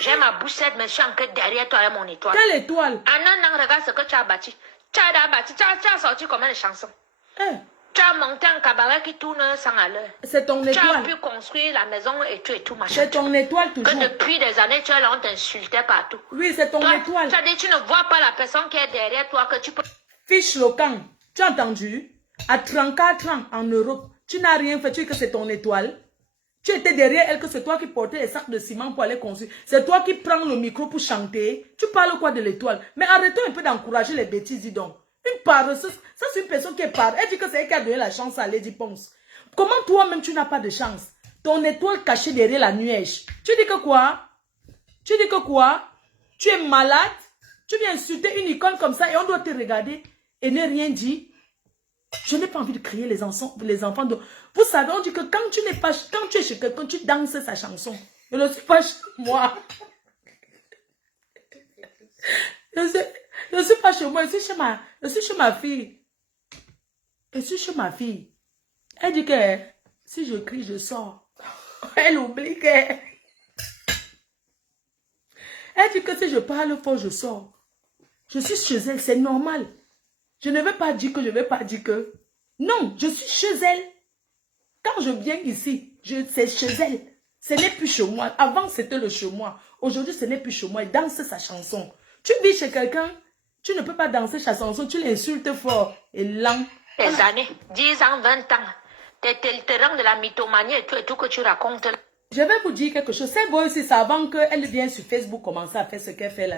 J'ai ma boussette, mais je suis entré derrière toi avec mon étoile. Quelle étoile? Regarde ce que tu as bâti. Tu as sorti combien de chansons? Tu as monté un cabaret qui tourne sans à l'heure. C'est ton étoile. Tu as pu construire la maison et tout, machin. C'est ton étoile toujours. Que depuis des années, tu es là, on t'insultait partout. Oui, c'est ton étoile. Tu as dit, tu ne vois pas la personne qui est derrière toi, que tu peux... Fiche locan. Tu as entendu? À 34 ans en Europe, tu n'as rien fait. Tu dis que c'est ton étoile. Tu étais derrière elle, que c'est toi qui portais les sacs de ciment pour aller construire. C'est toi qui prends le micro pour chanter. Tu parles quoi de l'étoile? Mais arrêtons un peu d'encourager les bêtises, dis donc. Une paresseuse, ça c'est une personne qui est pareuse. Elle dit que c'est elle qui a donné la chance à Lady Ponce. Comment toi-même tu n'as pas de chance? Ton étoile cachée derrière la nuage. Tu dis que quoi? Tu dis que quoi? Tu es malade? Tu viens insulter une icône comme ça et on doit te regarder et ne rien dire? Je n'ai pas envie de crier les enfants de... Vous savez, on dit que quand tu n'es pas... Quand tu es chez quelqu'un, tu danses sa chanson. Je ne suis pas chez moi. Je ne suis pas chez moi, je suis chez ma fille. Je suis chez ma fille. Elle dit que si je crie, je sors. Elle oublie que... Elle dit que si je parle fort, je sors. Je suis chez elle, c'est normal. Je ne veux pas dire que je ne veux pas dire que... Non, je suis chez elle. Quand je viens ici, c'est chez elle. Ce n'est plus chez moi. Avant, c'était le chez moi. Aujourd'hui, ce n'est plus chez moi. Elle danse sa chanson. Tu vis chez quelqu'un, tu ne peux pas danser sa chanson. Tu l'insultes fort et lent. Des années, 10 ans, 20 ans. T'es le terrain de la mythomanie et tout que tu racontes. Je vais vous dire quelque chose. Ces voices, c'est avant qu'elle vienne sur Facebook commencer à faire ce qu'elle fait là.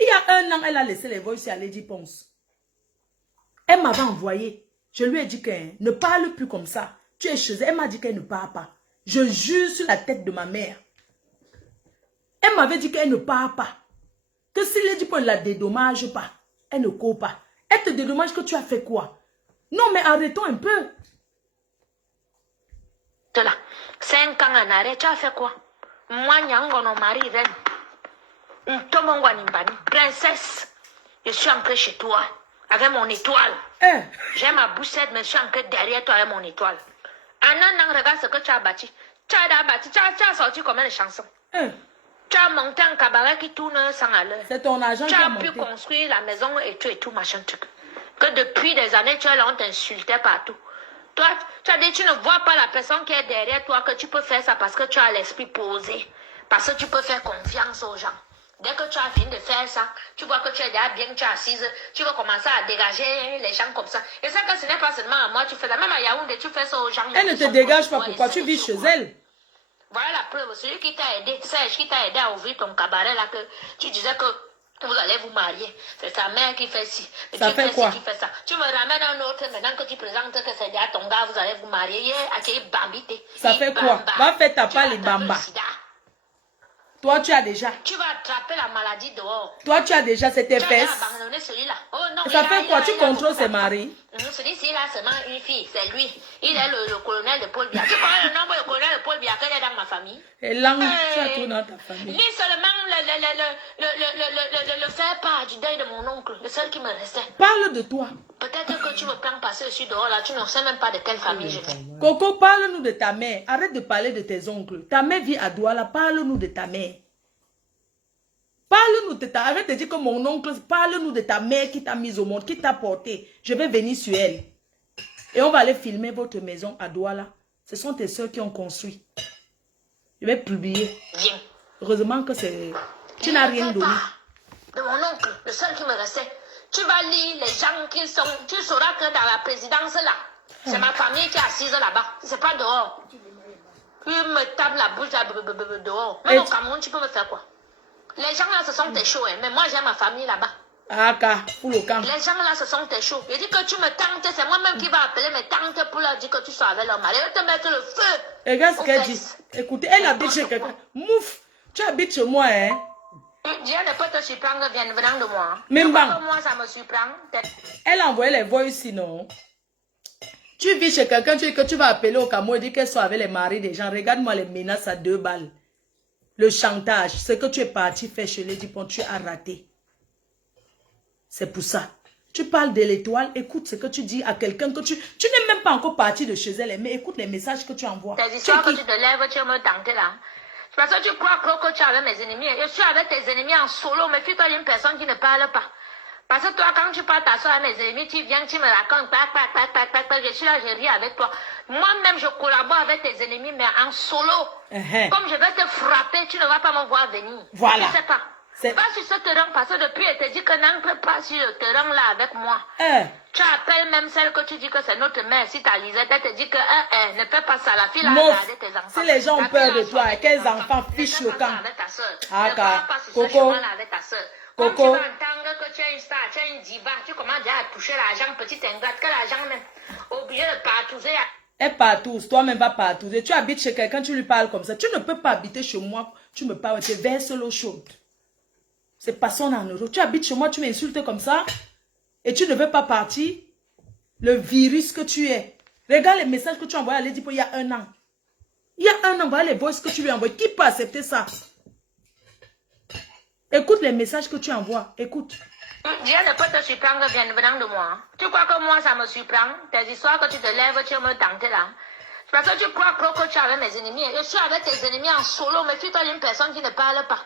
Il y a 1 an, elle a laissé les voices à Lady Ponce. Elle m'avait envoyé. Je lui ai dit qu'elle ne parle plus comme ça. Tu es chez elle. Elle m'a dit qu'elle ne parle pas. Je jure sur la tête de ma mère. Elle m'avait dit qu'elle ne parle pas. Que si Lady Ponce ne la dédommage pas, elle ne court pas. Elle te dédommage que tu as fait quoi? Non, mais arrêtons un peu. 5 ans en arrêt, tu as fait quoi? Moi, Nyangono, mari, reine. Princesse, je suis entrée chez toi avec mon étoile. J'ai ma boussette, mais je suis entrée derrière toi avec mon étoile. En un an, regarde ce que tu as bâti. Tu as sorti combien de chansons? Tu as monté un cabaret qui tourne sans à l'heure. C'est ton argent qui a monté. Tu as pu construire la maison et tout, machin truc. Que depuis des années, tu es là, on t'insultait partout. Toi, tu as dit, tu ne vois pas la personne qui est derrière toi, que tu peux faire ça parce que tu as l'esprit posé. Parce que tu peux faire confiance aux gens. Dès que tu as fini de faire ça, tu vois que tu es déjà bien, tu es assise, tu vas commencer à dégager les gens comme ça. Et ça, que ce n'est pas seulement à moi, tu fais ça. Même à Yaoundé, tu fais ça aux gens. Elle ne te dégage pas, pourquoi tu vis chez elle? Voilà la preuve. Celui qui t'a aidé, Serge, qui t'a aidé à ouvrir ton cabaret là, que tu disais que vous allez vous marier. C'est ta mère qui fait ci. Ça fait quoi? Qui fait ça. Tu me ramènes un autre maintenant que tu présentes que c'est déjà ton gars, vous allez vous marier. Ça fait quoi? Va faire ta part les bambas. Toi, tu as déjà. Tu vas attraper la maladie dehors. Toi, tu as déjà cette épaisse. Oh, non, ça fait quoi? Tu contrôles ses maris? Celui-ci, là, seulement une fille. C'est lui. Il est le colonel de Paul Biya. Tu connais le nom du colonel de Paul Biya qu'il est dans ma famille? Et là, tu as tout dans ta famille. Lui seulement le faire part du deuil de mon oncle. Le seul qui me restait. Parle de toi. Peut-être que tu me prends passer dessus dehors là. Tu ne sais même pas de quelle famille je viens. Coco, parle-nous de ta mère. Arrête de parler de tes oncles. Ta mère vit à Douala. Parle-nous de ta mère. Parle-nous de ta... Arrête de dire que mon oncle... Parle-nous de ta mère qui t'a mise au monde, qui t'a porté. Je vais venir sur elle. Et on va aller filmer votre maison à Douala. Ce sont tes soeurs qui ont construit. Je vais publier. Viens. Heureusement que c'est... Tu n'as rien donné. De mon oncle, le seul qui me restait. Tu vas lire les gens qui sont... Tu sauras que dans la présidence là, c'est ma famille qui est assise là-bas. C'est pas dehors. Tu me tapes la bouche dehors. Même au Cameroun, tu peux me faire quoi? Les gens là, ce sont tes shows, hein. Mais moi, j'ai ma famille là-bas. Ah, pour le camp. Les gens là, ce sont tes shows. Je dis que tu me tentes, c'est moi-même qui va appeler mes tantes pour leur dire que tu sois avec leur mari. Je vais te mettre le feu. Et regarde ce qu'elle dit. Écoutez, elle habite chez quelqu'un. Mouf, tu habites chez moi, hein. Dieu ne peut te surprendre venant de moi. Même pas. Moi, ça me surprend. Elle a envoyé les voix sinon. Tu vis chez quelqu'un, tu dis que tu vas appeler au Cameroun et dire qu'elle soit avec les maris des gens. Regarde-moi les menaces à 2 balles. Le chantage, ce que tu es parti faire chez Lady Ponce, tu as raté. C'est pour ça. Tu parles de l'étoile, écoute ce que tu dis à quelqu'un que tu n'es même pas encore parti de chez elle, mais écoute les messages que tu envoies. Tes histoires que tu te lèves, tu me tenter là. Parce que tu crois que tu es avec mes ennemis. Je suis avec tes ennemis en solo, mais tu es une personne qui ne parle pas. Parce que toi, quand tu parles t'asseoir avec mes ennemis, tu viens, tu me racontes, je suis là, je ris avec toi. Moi-même, je collabore avec tes ennemis, mais en solo. Comme je vais te frapper, tu ne vas pas me voir venir. Voilà. Tu sais pas. Va sur ce terrain, parce que depuis, elle te dit que n'entre pas sur le terrain là avec moi. Tu appelles même celle que tu dis que c'est notre mère. Si ta Lisette, elle te dit que ne fais pas ça. La fille là, regarder tes enfants. Si les gens ont peur de toi, quels enfants fichent le camp. Avec ta soeur. Ah, ne va pas sur ce Coco. chemin là avec ta soeur. Comme tu vas entendre que tu es une star, tu es une diva, tu commences déjà à toucher l'argent, petite ingrate, que l'argent même, obligé de partouzer. Elle partouze, toi-même va partouzer. Tu habites chez quelqu'un, tu lui parles comme ça. Tu ne peux pas habiter chez moi, tu me parles, tu verses l'eau chaude. C'est personne en euro. Tu habites chez moi, tu m'insultes comme ça, et tu ne veux pas partir. Le virus que tu es. Regarde les messages que tu as envoyés à Lady Ponce il y a 1 an. Il y a 1 an, voilà les voices que tu lui envoies. Qui peut accepter ça? Écoute les messages que tu envoies. Écoute. Dieu ne peut te surprendre venant de moi. Tu crois que moi, ça me surprend? Tes histoires que tu te lèves, tu me tentes là. Parce que tu crois que tu es avec mes ennemis. Je suis avec tes ennemis en solo, mais tu es une personne qui ne parle pas.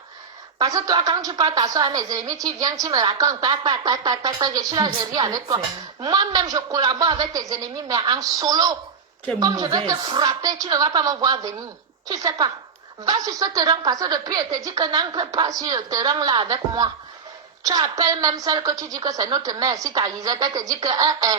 Parce que toi, quand tu parles t'asseoir avec mes ennemis, tu viens, tu me racontes, je suis là, je ris avec toi. Moi-même, je collabore avec tes ennemis, mais en solo. Comme je vais te frapper, tu ne vas pas me voir venir. Tu sais pas. Va sur ce terrain, parce que depuis, elle te dit que n'entre pas sur le terrain là avec moi. Tu appelles même celle que tu dis que c'est notre mère. Si ta Lisette, elle te dit que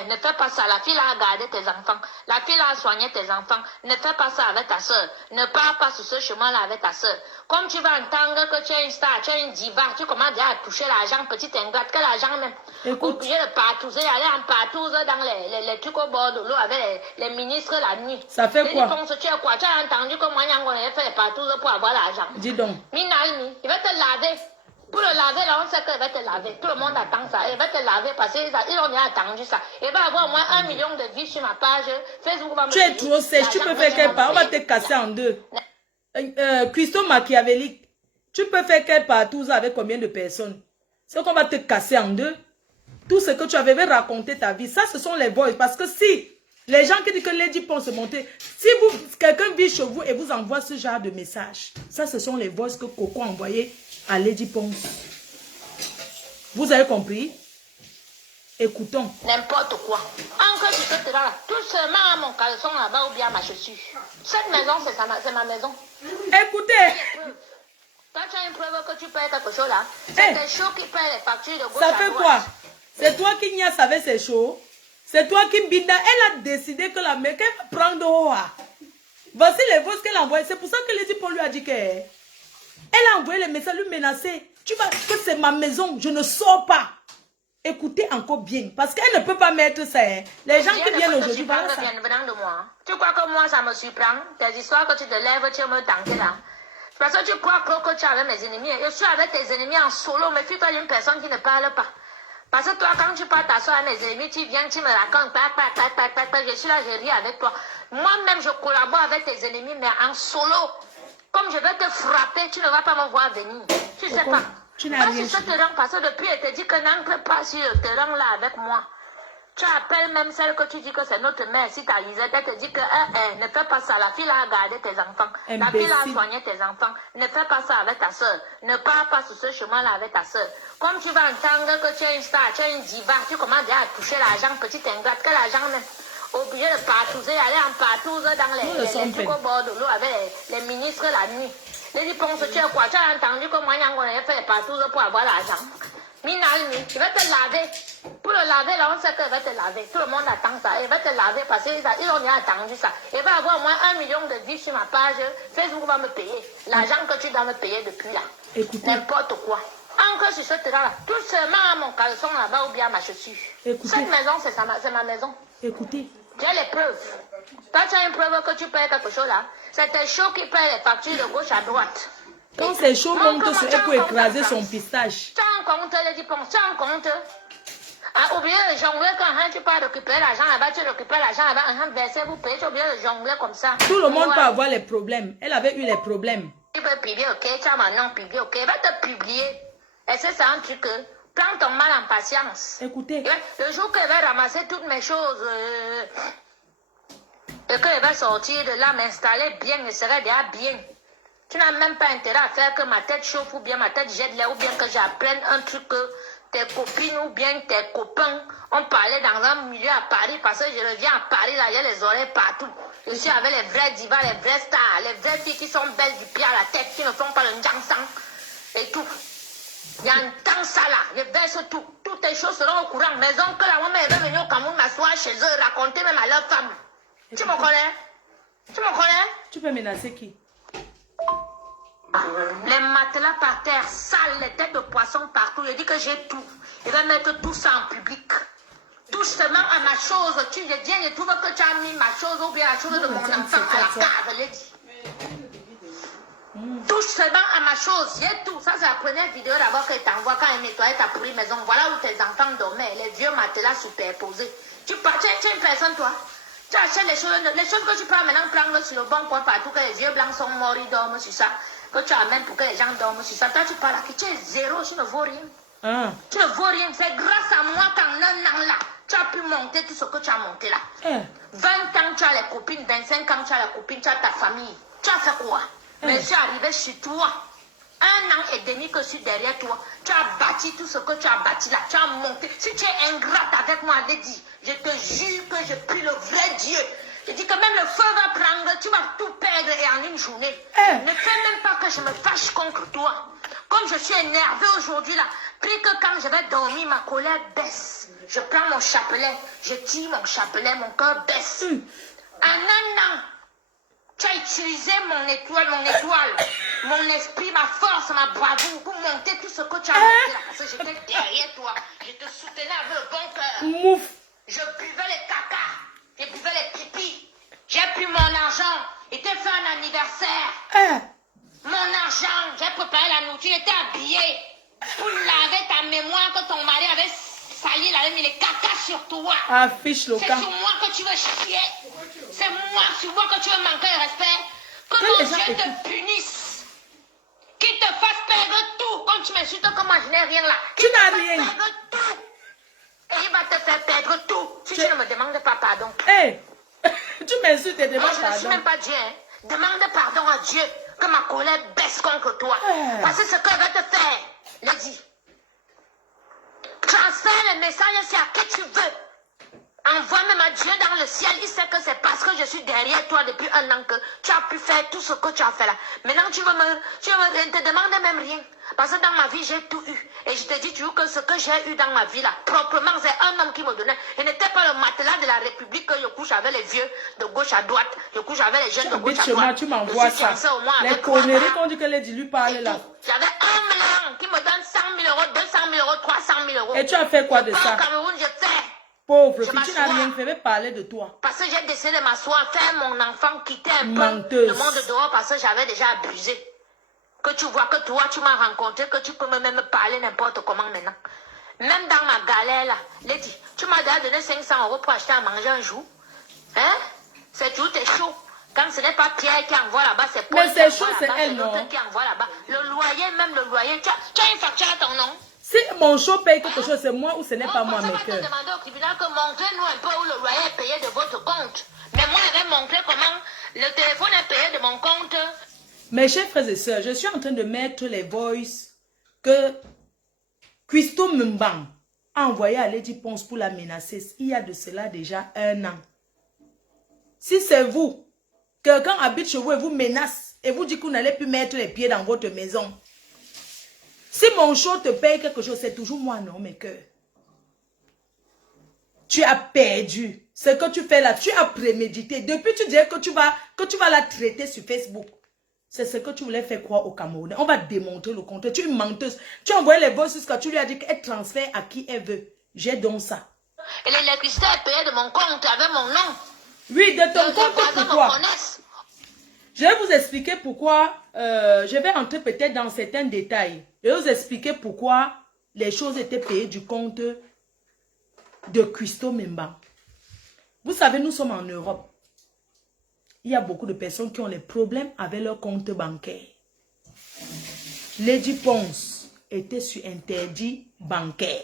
ne fais pas ça. La fille a gardé tes enfants. La fille a soigné tes enfants. Ne fais pas ça avec ta soeur. Ne pars pas sur ce chemin-là avec ta soeur. Comme tu vas entendre que tu es une star, tu es une diva, tu commences déjà à toucher l'argent, petite ingrate. Quel argent même? Obligé de partouzer, aller en partouze dans les trucs au bord de l'eau avec les ministres la nuit. Ça fait quoi? Tu as quoi? Tu as entendu que moi, Nyango avait fait les partouses pour avoir l'argent. Dis donc. Minalmi, il va te laver. Pour le laver, là, on sait qu'il va te laver. Tout le monde attend ça. Il va te laver parce qu'ils ont attendu ça. Il va avoir au moins 1 million de vues sur ma page. Facebook va me Tu es trop sèche. Tu peux faire quelle part? On va te casser en deux. Christo machiavélique. Tu peux faire quelle partout avec combien de personnes? C'est qu'on va te casser en deux. Tout ce que tu avais raconté ta vie. Ça, ce sont les voices. Parce que si les gens qui disent que Lady Pon se monter, si quelqu'un vit chez vous et vous envoie ce genre de message, ça, ce sont les voices que Coco a envoyées à Lady Ponce. Vous avez compris? Écoutons. N'importe quoi. Encore tu peux te là, tout seulement à mon caleçon là-bas ou bien à ma chaussure. Cette maison, c'est ma maison. Écoutez. Toi, tu as une preuve que tu payes quelque chose là. C'est des shows qui payent les factures de gauche ça à fait droite. quoi? C'est toi qui n'y a savait ces shows. C'est toi qui binda. Elle a décidé que la mec va prendre Oa. Voici les voix qu'elle a envoyées. C'est pour ça que Lady Pon lui a dit que... Elle a envoyé les messages, lui menacer. Tu vois que c'est ma maison, je ne sors pas. Écoutez encore bien, parce qu'elle ne peut pas mettre ça. Les gens qui viennent aujourd'hui, voilà ça. Venant de moi. Tu crois que moi, ça me surprend? Tes histoires que tu te lèves, tu me tanques là. Parce que tu crois que tu es avec mes ennemis. Je suis avec tes ennemis en solo, mais fais-toi une personne qui ne parle pas. Parce que toi, quand tu parles t'asseoir à mes ennemis, tu viens, tu me racontes, je suis là, je ris avec toi. Moi-même, je collabore avec tes ennemis, mais en solo. Comme je vais te frapper, tu ne vas pas me voir venir. Tu sais pas. Tu n'as rien sur ce terrain, parce que depuis, elle te dit que n'entre pas sur le terrain là avec moi. Tu appelles même celle que tu dis que c'est notre mère. Si ta Lisette, elle te dit que ne fais pas ça. La fille a gardé tes enfants. La fille a soigné tes enfants. Ne fais pas ça avec ta soeur. Ne pars pas sur ce chemin-là avec ta soeur. Comme tu vas entendre que tu es une star, tu es une diva, tu commences déjà à toucher l'argent, petite ingrate. Quel argent même? Obligé de partouzer, aller en partouze dans les trucs au bord de l'eau avec les ministres la nuit. Les dit, pense, tu as quoi? Tu as entendu que moi, Nyango avait fait les partouze pour avoir l'argent. Minalmi, il va te laver. Pour le laver, là, on sait qu'il va te laver. Tout le monde attend ça. Il va te laver parce qu'ils ont attendu ça. Il va avoir au moins 1 million de vues sur ma page. Facebook va me payer. L'argent que tu dois me payer depuis là. Écoutez. N'importe quoi. Encore sur ce terrain-là. Tout seulement à mon caleçon là-bas ou bien à ma chaussure. Écoutez. Cette maison, c'est ma maison. Écoutez. Tu as les preuves. Toi, tu as une preuve que tu payes quelque chose là. C'est tes shows qui payent les factures de gauche à droite. Quand ces shows montent sur elle pour écraser son pistache. Tu as un compte, les dépenses, tu as un compte. Ah, oubliez de jongler quand tu pars récupérer l'argent là-bas, tu récupères l'argent là-bas, verser, vous payez, tu oublies de jongler comme ça. Tout le monde peut avoir les problèmes. Elle avait eu les problèmes. Tu peux publier, ok, tu as maintenant publié, ok, il va te publier. Et c'est ça un truc. Prends ton mal en patience. Écoutez. Le jour qu'elle va ramasser toutes mes choses, et qu'elle va sortir de là, m'installer bien, elle serait déjà bien. Tu n'as même pas intérêt à faire que ma tête chauffe ou bien ma tête jette là, ou bien que j'apprenne un truc que tes copines ou bien tes copains ont parlé dans un milieu à Paris, parce que je reviens à Paris, là, il y a les oreilles partout. Je suis avec les vrais divas, les vrais stars, les vraies filles qui sont belles du pied à la tête, qui ne font pas le njangsang et tout. J'entends ça là, je verse tout. Toutes les choses seront au courant. Mes oncles, la maman, elle va venir au Cameroun m'asseoir chez eux, raconter même à leur femme. Tu me connais? Tu me connais? Tu peux menacer qui? Les matelas par terre, sales, les têtes de poisson partout. Je dis que j'ai tout. Je vais mettre tout ça en public. Touche seulement à ma chose. Tu viens, je trouve que tu as mis ma chose ou bien la chose de mon enfant à la cave, je l'ai dit. Touche seulement à ma chose, j'ai tout. Ça, c'est la première vidéo d'abord que t'envoie quand elle nettoyait ta pourrie maison. Voilà où tes enfants dormaient, les vieux matelas superposés. Tu es une personne, toi. Tu achètes les choses que tu peux maintenant prendre sur le bon coin partout, que les vieux blancs sont morts, ils dorment sur ça. Que tu amènes pour que les gens dorment sur ça. Toi, tu parles là, que tu es zéro, tu ne vaux rien. Tu ne vaux rien. C'est grâce à moi qu'en un an là, tu as pu monter tout ce que tu as monté là. 20 ans, tu as les copines, 25 ans, tu as la copine, tu as ta famille. Tu as fait quoi? Mais je suis arrivé sur toi. 1 an et demi que je suis derrière toi. Tu as bâti tout ce que tu as bâti là. Tu as monté. Si tu es ingrate avec moi, Lady, je te jure que je prie le vrai Dieu. Je dis que même le feu va prendre, tu vas tout perdre et en une journée. Ne fais même pas que je me fâche contre toi. Comme je suis énervée aujourd'hui là, plus que quand je vais dormir, ma colère baisse. Je prends mon chapelet, je tire mon chapelet, mon cœur baisse. En un an, tu as utilisé mon étoile, mon esprit, ma force, ma bravoure pour monter tout ce que tu as monté là. Parce que j'étais derrière toi. Je te soutenais avec le bon cœur. Mouf. Je buvais les caca, je buvais les pipis. J'ai pris mon argent, il t'a fait un anniversaire. Mon argent, j'ai préparé la nourriture, j'étais habillée pour laver ta mémoire que ton mari avait sali, il avait mis les caca sur toi. Affiche le C'est camp. sur moi que tu veux chier. C'est moi sur moi que tu veux manquer de respect. Que mon Dieu te punisse. Qu'il te fasse perdre tout. Comme tu m'insultes que moi je n'ai rien là. Tu n'as rien. Perdre tout. Et il va te faire perdre tout. Si tu ne me demandes pas pardon. Hé, tu m'insultes et demandes Je ne suis pardon. même pas Dieu. Hein. Demande pardon à Dieu. Que ma colère baisse contre toi. Parce que ce qu'elle va te faire, Lady. Transfère le message ici à qui tu veux. Envoie même à Dieu dans le ciel. Il sait que c'est parce que je suis derrière toi depuis un an que tu as pu faire tout ce que tu as fait là. Maintenant, tu veux ne te demander même rien. Parce que dans ma vie, j'ai tout eu. Et je te dis toujours que ce que j'ai eu dans ma vie là, proprement, c'est un homme qui me donnait. Ce n'était pas le matelas de la République que je couche avec les vieux de gauche à droite. Je couche avec les jeunes de gauche à droite. Moi, tu m'envoies ça. Les conneries qu'on dit que les lui parle là. J'avais 1 million qui me donne 100 000 euros, 200 000 euros, 300 000 euros. Et tu as fait quoi de ça? Au Cameroun, je fais. Pauvre fille, tu n'as rien fait, mais parler de toi. Parce que j'ai décidé de m'asseoir, faire mon enfant quitter un Menteuse. peu le monde dehors parce que j'avais déjà abusé. Que tu vois que toi, tu m'as rencontré, que tu peux même parler n'importe comment maintenant. Même dans ma galère là, Lady, tu m'as déjà donné 500 euros pour acheter à manger un jour. Hein? C'est toujours t'es chaud. Quand ce n'est pas Pierre qui envoie là-bas, c'est Paul. Mais c'est chaud, c'est elle, non? Qui envoie là-bas. Le loyer, même le loyer, tu as une facture à ton nom. Si mon show paye quelque chose, c'est moi ou ce n'est pas moi, mes cœurs. Je vais te demander au tribunal que montrez-nous un peu où le loyer est payé de votre compte. Mais moi, je vais montrer comment le téléphone est payé de mon compte. Mes chers frères et sœurs, je suis en train de mettre les voices que Christo Mbang a envoyé à Lady Ponce pour la menacer. Il y a de cela déjà 1 an. Si c'est vous, quelqu'un habite chez vous et vous menace et vous dit que vous n'allez plus mettre les pieds dans votre maison. Si mon show te paye quelque chose, c'est toujours moi, non, mes cœurs. Tu as perdu. Ce que tu fais là, tu as prémédité. Depuis, tu disais que tu vas la traiter sur Facebook. C'est ce que tu voulais faire croire au Camerounais. On va démontrer le contraire. Tu es une menteuse. Tu as envoyé les voices jusqu'à tu lui as dit qu'elle transfère à qui elle veut. J'ai donc ça. Et l'électricité est payée de mon compte avec mon nom. Oui, de ton compte, pourquoi? Je vais vous expliquer pourquoi. Je vais entrer peut-être dans certains détails. Je vais vous expliquer pourquoi les choses étaient payées du compte de Christo Mbang. Vous savez, nous sommes en Europe. Il y a beaucoup de personnes qui ont des problèmes avec leur compte bancaire. Lady Ponce était sur interdit bancaire.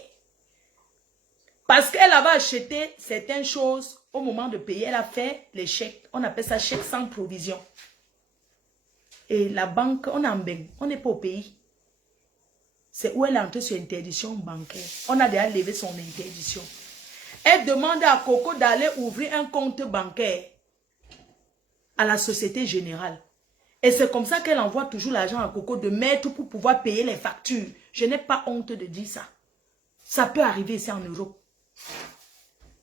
Parce qu'elle avait acheté certaines choses au moment de payer. Elle a fait les chèques. On appelle ça chèque sans provision. Et la banque, on n'est pas au pays. C'est où elle est entrée sur interdiction bancaire. On a déjà levé son interdiction. Elle demande à Coco d'aller ouvrir un compte bancaire à la Société Générale. Et c'est comme ça qu'elle envoie toujours l'argent à Coco de mettre pour pouvoir payer les factures. Je n'ai pas honte de dire ça. Ça peut arriver ici en Europe.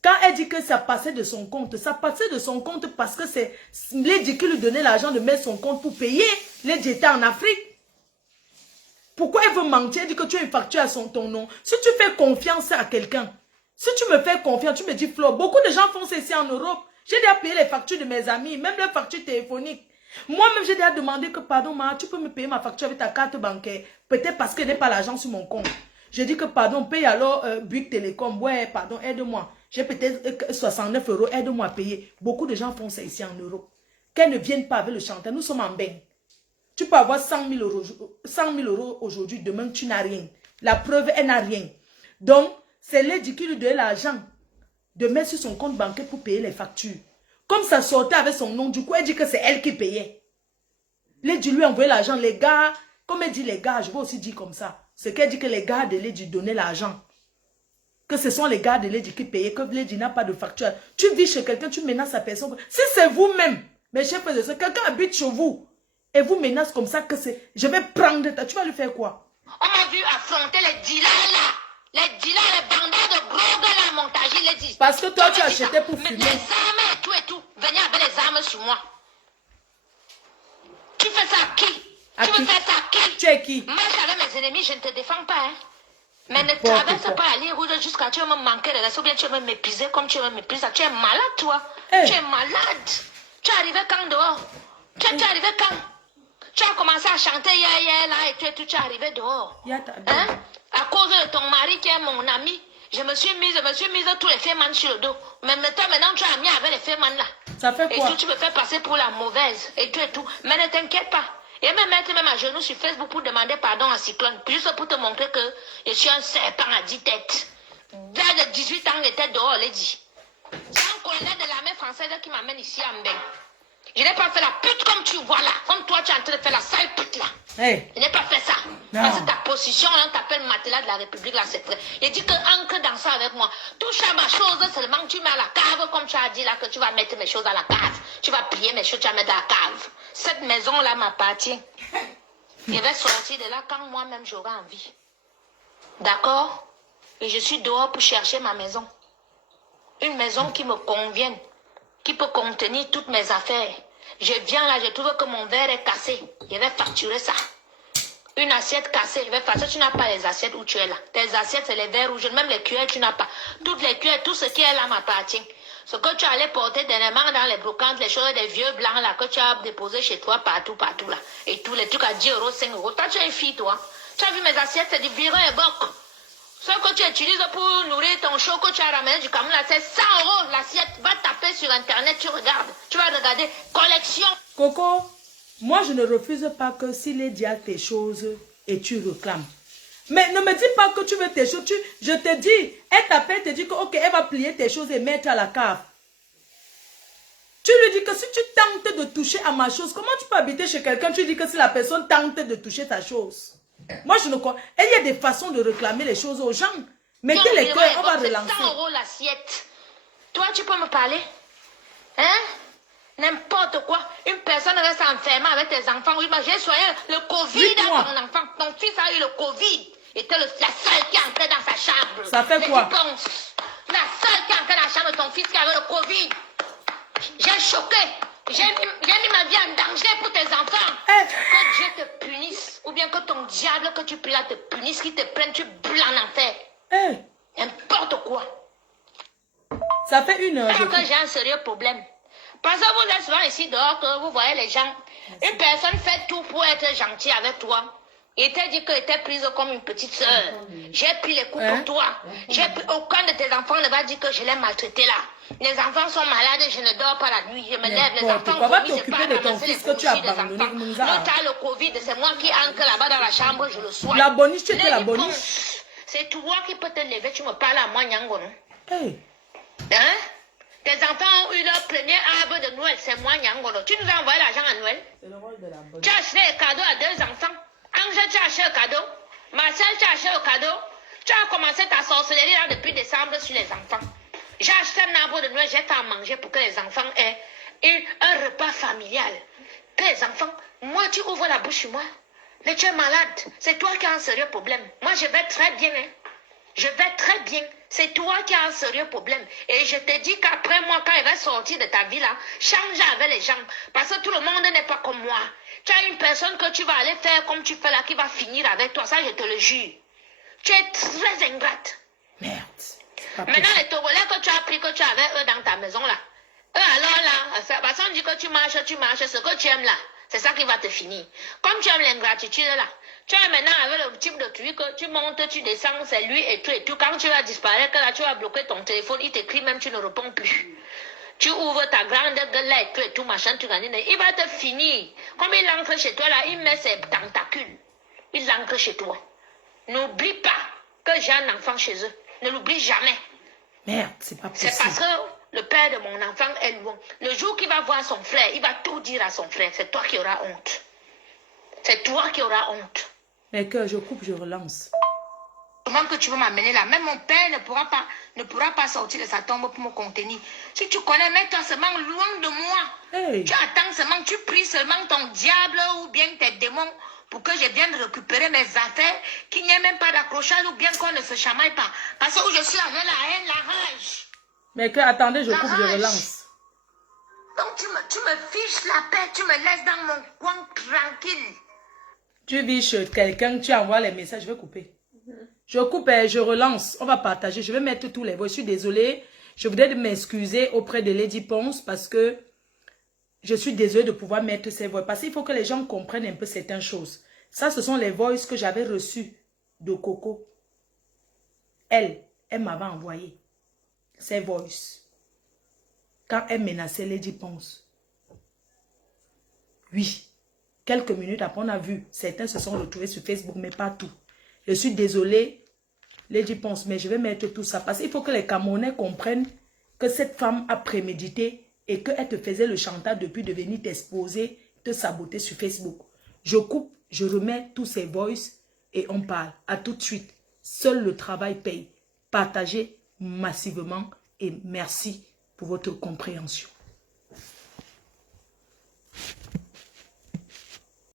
Quand elle dit que ça passait de son compte, ça passait de son compte parce que c'est Lady qui lui donnait l'argent de mettre son compte pour payer. Lady était en Afrique. Pourquoi elle veut mentir? Elle dit que tu as une facture à ton nom. Si tu fais confiance à quelqu'un, si tu me fais confiance, tu me dis Flo, beaucoup de gens font ça ici en Europe. J'ai déjà payé les factures de mes amis, même les factures téléphoniques. Moi-même, j'ai déjà demandé que, pardon, tu peux me payer ma facture avec ta carte bancaire. Peut-être parce qu'elle n'est pas l'argent sur mon compte. Je dis que, pardon, paye alors Bouygues Télécom. Ouais, pardon, aide-moi. J'ai peut-être 69 €, aide-moi à payer. Beaucoup de gens font ça ici en Europe. Qu'elles ne viennent pas avec le chantage. Nous sommes en bain. Tu peux avoir 100 000 € aujourd'hui, demain tu n'as rien. La preuve, elle n'a rien. Donc, c'est Lady qui lui donnait l'argent de mettre sur son compte bancaire pour payer les factures. Comme ça sortait avec son nom, du coup, elle dit que c'est elle qui payait. Lady lui envoyait l'argent. Les gars, comme elle dit les gars, je vais aussi dire comme ça. C'est qu'elle dit que les gars de Lady donnaient l'argent. Que ce sont les gars de Lady qui payaient, que Lady n'a pas de facture. Tu vis chez quelqu'un, tu menaces la personne. Si c'est vous-même, mes chers frères et sœurs, quelqu'un habite chez vous et vous menace comme ça que c'est... Je vais prendre ta... Tu vas lui faire quoi? On m'a vu affronter les dealers là. Les dealers, les bandits de gros gars là, montage, les dit. Parce que toi, tu as acheté pour fumer. Les armes et tout. Venez avec les armes sur moi. Tu fais ça à qui? Tu veux faire ça à qui? Tu es qui? Moi, avec mes ennemis, je ne te défends pas. Hein. Mais ne traverse pas la ligne rouge jusqu'à tu vas me manquer de respect ou bien tu vas me mépriser comme tu vas me mépriser. Tu es malade, toi. Hey. Tu es malade. Tu es arrivé quand dehors? Tu es arrivé quand? Tu as commencé à chanter hier là et tu es arrivé dehors. Hein? À cause de ton mari qui est mon ami, je me suis mise tous les fémans sur le dos. Mais maintenant tu as mis avec les fémans là. Ça fait quoi? Et tu me fais passer pour la mauvaise et tout. Mais ne t'inquiète pas. Et me mettre même à genoux sur Facebook pour demander pardon à Cyclone. Juste pour te montrer que je suis un serpent à 10 têtes. Dès de 18 ans, il était dehors, il dit. C'est un colonel de l'armée française qui m'amène ici à Mbeng. Je n'ai pas fait la pute comme tu vois là. Comme toi, tu es en train de faire la sale pute là. Hey. Je n'ai pas fait ça. Non. Parce que ta position, là, on t'appelle matelas de la République, là, c'est vrai. Il dit que ancre dans ça avec moi. Touche à ma chose, seulement tu mets à la cave, comme tu as dit là, que tu vas mettre mes choses à la cave. Tu vas plier mes choses, tu vas mettre à la cave. Cette maison-là m'appartient. Je vais sortir de là quand moi-même j'aurai envie. D'accord? Et je suis dehors pour chercher ma maison. Une maison qui me convienne, qui peut contenir toutes mes affaires. Je viens là, je trouve que mon verre est cassé. Je vais facturer ça. Une assiette cassée, je vais faire ça. Tu n'as pas les assiettes où tu es là. Tes assiettes, c'est les verres rouges. Même les cuillères, tu n'as pas. Toutes les cuillères, tout ce qui est là m'appartient. Ce que tu allais porter dernièrement dans les brocantes, les choses des vieux blancs là, que tu as déposé chez toi partout là. Et tous les trucs à 10 euros, 5 euros. Toi, tu es une fille, toi. Tu as vu mes assiettes, c'est du biron et boc. Ce que tu utilises pour nourrir ton show que tu as ramené du camion là, c'est 100 euros l'assiette. Va taper sur internet, tu regardes. Tu vas regarder collection. Coco, moi je ne refuse pas que s'il est dit à tes choses et tu réclames. Mais ne me dis pas que tu veux tes choses. Je te dis, elle t'appelle, te dit que ok, elle va plier tes choses et mettre à la cave. Tu lui dis que si tu tentes de toucher à ma chose, comment tu peux habiter chez quelqu'un? Tu dis que si la personne tente de toucher ta chose. Moi, je ne crois. Et il y a des façons de réclamer les choses aux gens. Mettez les cœurs, on va relancer. 100 euros l'assiette. Toi, tu peux me parler? Hein? N'importe quoi. Une personne reste enfermée avec tes enfants. Oui, bah, j'ai soigné le Covid à ton enfant. Ton fils a eu le Covid. Il était la seule qui est entrée dans sa chambre. Ça fait quoi? La seule qui est entrée dans la chambre de ton fils qui avait le Covid. J'ai choqué. J'ai mis ma vie en danger pour tes enfants. Que Dieu te punisse. Ou bien que ton diable que tu pries là te punisse, qu'il te prenne, tu brûles en enfer. N'importe quoi. Ça fait 1 heure. Parce que j'ai un sérieux problème. Parce que vous êtes souvent ici dehors, que vous voyez les gens. Une personne fait tout pour être gentille avec toi. Il t'a dit qu'elle était prise comme une petite soeur. J'ai pris les coups pour toi. Aucun de tes enfants ne va dire que je l'ai maltraité là. Les enfants sont malades, je ne dors pas la nuit. Je me lève, les enfants vomissent, c'est pas ramasser les couches des enfants. L'autre a le Covid, c'est moi qui entre là-bas dans la chambre, je le soigne. La boniche, tu étais la boniche. C'est toi qui peux te lever, tu me parles à moi, Nyango, non? Hein? Tes enfants ont eu leur premier arbre de Noël, c'est moi, Nyango. Tu nous as envoyé l'argent à Noël. C'est le rôle de la bonne. Tu as acheté un cadeau à 2 enfants. Angèle, tu as acheté un cadeau. Marcel, tu as acheté un cadeau. Tu as commencé ta sorcellerie là depuis décembre sur les enfants. J'ai acheté un arbre de Noël, j'ai fait à manger pour que les enfants aient un repas familial. Que les enfants, moi, tu ouvres la bouche sur moi. Mais tu es malade. C'est toi qui as un sérieux problème. Moi, je vais très bien. Hein. Je vais très bien. C'est toi qui as un sérieux problème. Et je te dis qu'après moi, quand il va sortir de ta vie là, change avec les gens. Parce que tout le monde n'est pas comme moi. Tu as une personne que tu vas aller faire comme tu fais là, qui va finir avec toi. Ça, je te le jure. Tu es très ingrate. Merde. Maintenant, les Togolais que tu as pris, que tu avais eux dans ta maison là. Eux alors là, parce qu'on dit que tu marches, ce que tu aimes là. C'est ça qui va te finir. Comme tu aimes l'ingratitude là. Tu as maintenant avec le type de truc que tu montes, tu descends, c'est lui et tout. Quand tu vas disparaître, là, tu vas bloquer ton téléphone, il t'écrit même, tu ne réponds plus. Tu ouvres ta grande gueule là et tout, machin, tu gagnes. Il va te finir. Comme il entre chez toi là, il met ses tentacules. Il entre chez toi. N'oublie pas que j'ai un enfant chez eux. Ne l'oublie jamais. Merde, c'est pas possible. C'est parce que le père de mon enfant est loin. Le jour qu'il va voir son frère, il va tout dire à son frère. C'est toi qui auras honte. C'est toi qui auras honte. Mais que je coupe, je relance. que tu veux m'amener là, même mon père ne pourra pas sortir de sa tombe pour me contenir. Si tu connais, mets-toi seulement loin de moi. Hey. Tu attends seulement, tu pries seulement ton diable ou bien tes démons pour que je vienne récupérer mes affaires, qu'il n'y ait même pas d'accrochage ou bien qu'on ne se chamaille pas. Parce que je suis avec la haine, la rage. Mais que, attendez, je coupe, je relance. Donc tu me fiches la paix, tu me laisses dans mon coin tranquille. Tu vis chez quelqu'un, tu envoies les messages, je vais couper. Je coupe et je relance. On va partager. Je vais mettre tous les voix. Je suis désolée. Je voudrais m'excuser auprès de Lady Ponce parce que je suis désolée de pouvoir mettre ces voix. Parce qu'il faut que les gens comprennent un peu certaines choses. Ça, ce sont les voices que j'avais reçues de Coco. Elle m'avait envoyé ces voices. Quand elle menaçait Lady Ponce. Oui. Quelques minutes après, on a vu. Certains se sont retrouvés sur Facebook, mais pas tout. Je suis désolée, Lady Ponce, mais je vais mettre tout ça. Parce qu'il faut que les Camerounais comprennent que cette femme a prémédité et qu'elle te faisait le chantage depuis de venir t'exposer, te saboter sur Facebook. Je coupe, je remets tous ces voices et on parle. À tout de suite. Seul le travail paye. Partagez massivement et merci pour votre compréhension.